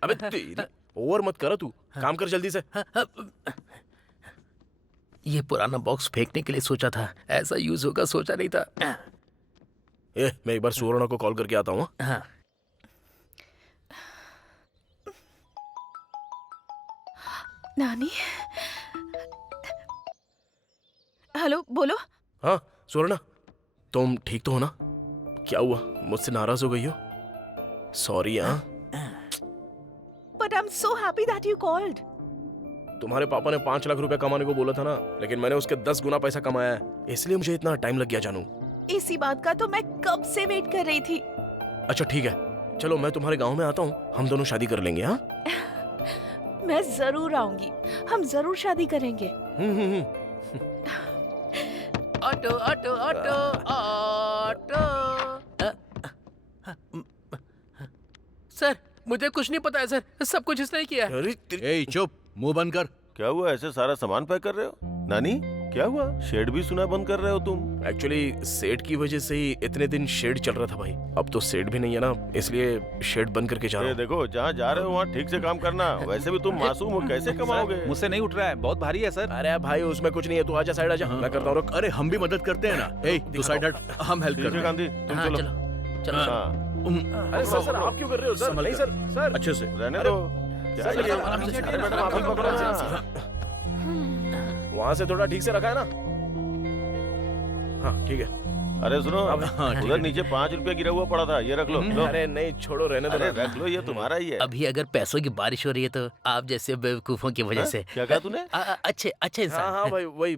अबे तेरी ओवर मत कर तू, काम कर जल्दी से। ये पुराना बॉक्स फेंकने के लिए सोचा था, ऐसा यूज होगा सोचा नहीं था। मैं एक बार सुवर्णा को कॉल करके आता हूँ। हाँ। नानी, हेलो, बोलो। हाँ सुवर्णा, तुम ठीक तो हो ना? क्या हुआ, मुझसे नाराज हो गई हो? सॉरी। हाँ, but I am so happy that you called. तुम्हारे पापा ने 5 लाख रुपए कमाने को बोला था ना, लेकिन मैंने उसके 10 गुना पैसा कमाया है, इसलिए मुझे इतना टाइम लग गया जानू। इसी बात का तो मैं कब से वेट कर रही थी। अच्छा ठीक है, चलो मैं तुम्हारे गांव में आता हूँ, हम दोनों शादी कर लेंगे। हाँ मैं जरूर आऊंगी, हम जरूर शादी करेंगे। Auto auto auto auto. Sir मुझे कुछ नहीं पता है सर, सब कुछ इसने ही किया है। ए चुप, मुंह बंद कर। क्या हुआ, ऐसे सारा सामान पैक कर रहे हो? नानी क्या हुआ, शेड भी सुना बंद कर रहे हो तुम? एक्चुअली शेड की वजह से ही इतने दिन शेड चल रहा था भाई, अब तो शेड भी नहीं है ना, इसलिए शेड बंद करके जा रहा हूँ। देखो जहाँ जा रहे हो वहाँ ठीक से काम करना, वैसे भी तुम मासूम हो, कैसे कमाओगे? मुझसे नहीं उठ रहा है, बहुत भारी है सर। अरे भाई उसमें कुछ नहीं है, तू आजा साइड आजा, मैं करता हूँ। अरे हम भी मदद करते हैं ना। ए तू साइड हट, हम हेल्प करते हैं। गांधी तुम चलो। अरे सर आप क्यों कर रहे हो सर? नहीं सर, सर अच्छे से रहने दो। वहाँ से थोड़ा ठीक से रखा है ना? हाँ ठीक है। अरे सुनो, उधर नीचे 5 रुपया गिरा हुआ पड़ा था, ये रख लो। अरे नहीं छोड़ो, रहने दो। अरे रख लो, ये तुम्हारा ही है। अभी अगर पैसों की बारिश हो रही है तो आप जैसे बेवकूफों की वजह से। क्या कहा तूने? अच्छे अच्छे इंसान। हाँ भाई वही,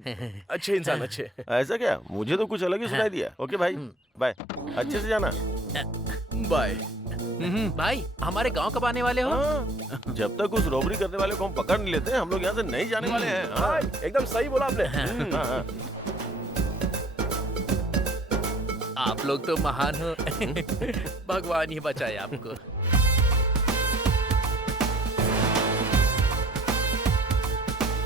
अच्छे इंसान अच्छे। ऐसा क्या, मुझे तो कुछ अलग ही सुनाई दिया। ओके भाई बाय, अच्छे से जाना। बाय। भाई हमारे गांव कब आने वाले हो? जब तक उस रॉबरी करने वाले को हम पकड़ नहीं लेते, हम लोग यहाँ से नहीं जाने वाले हैं। हाँ एकदम सही बोला आपने। आप लोग तो महान हो। भगवान ही बचाए आपको।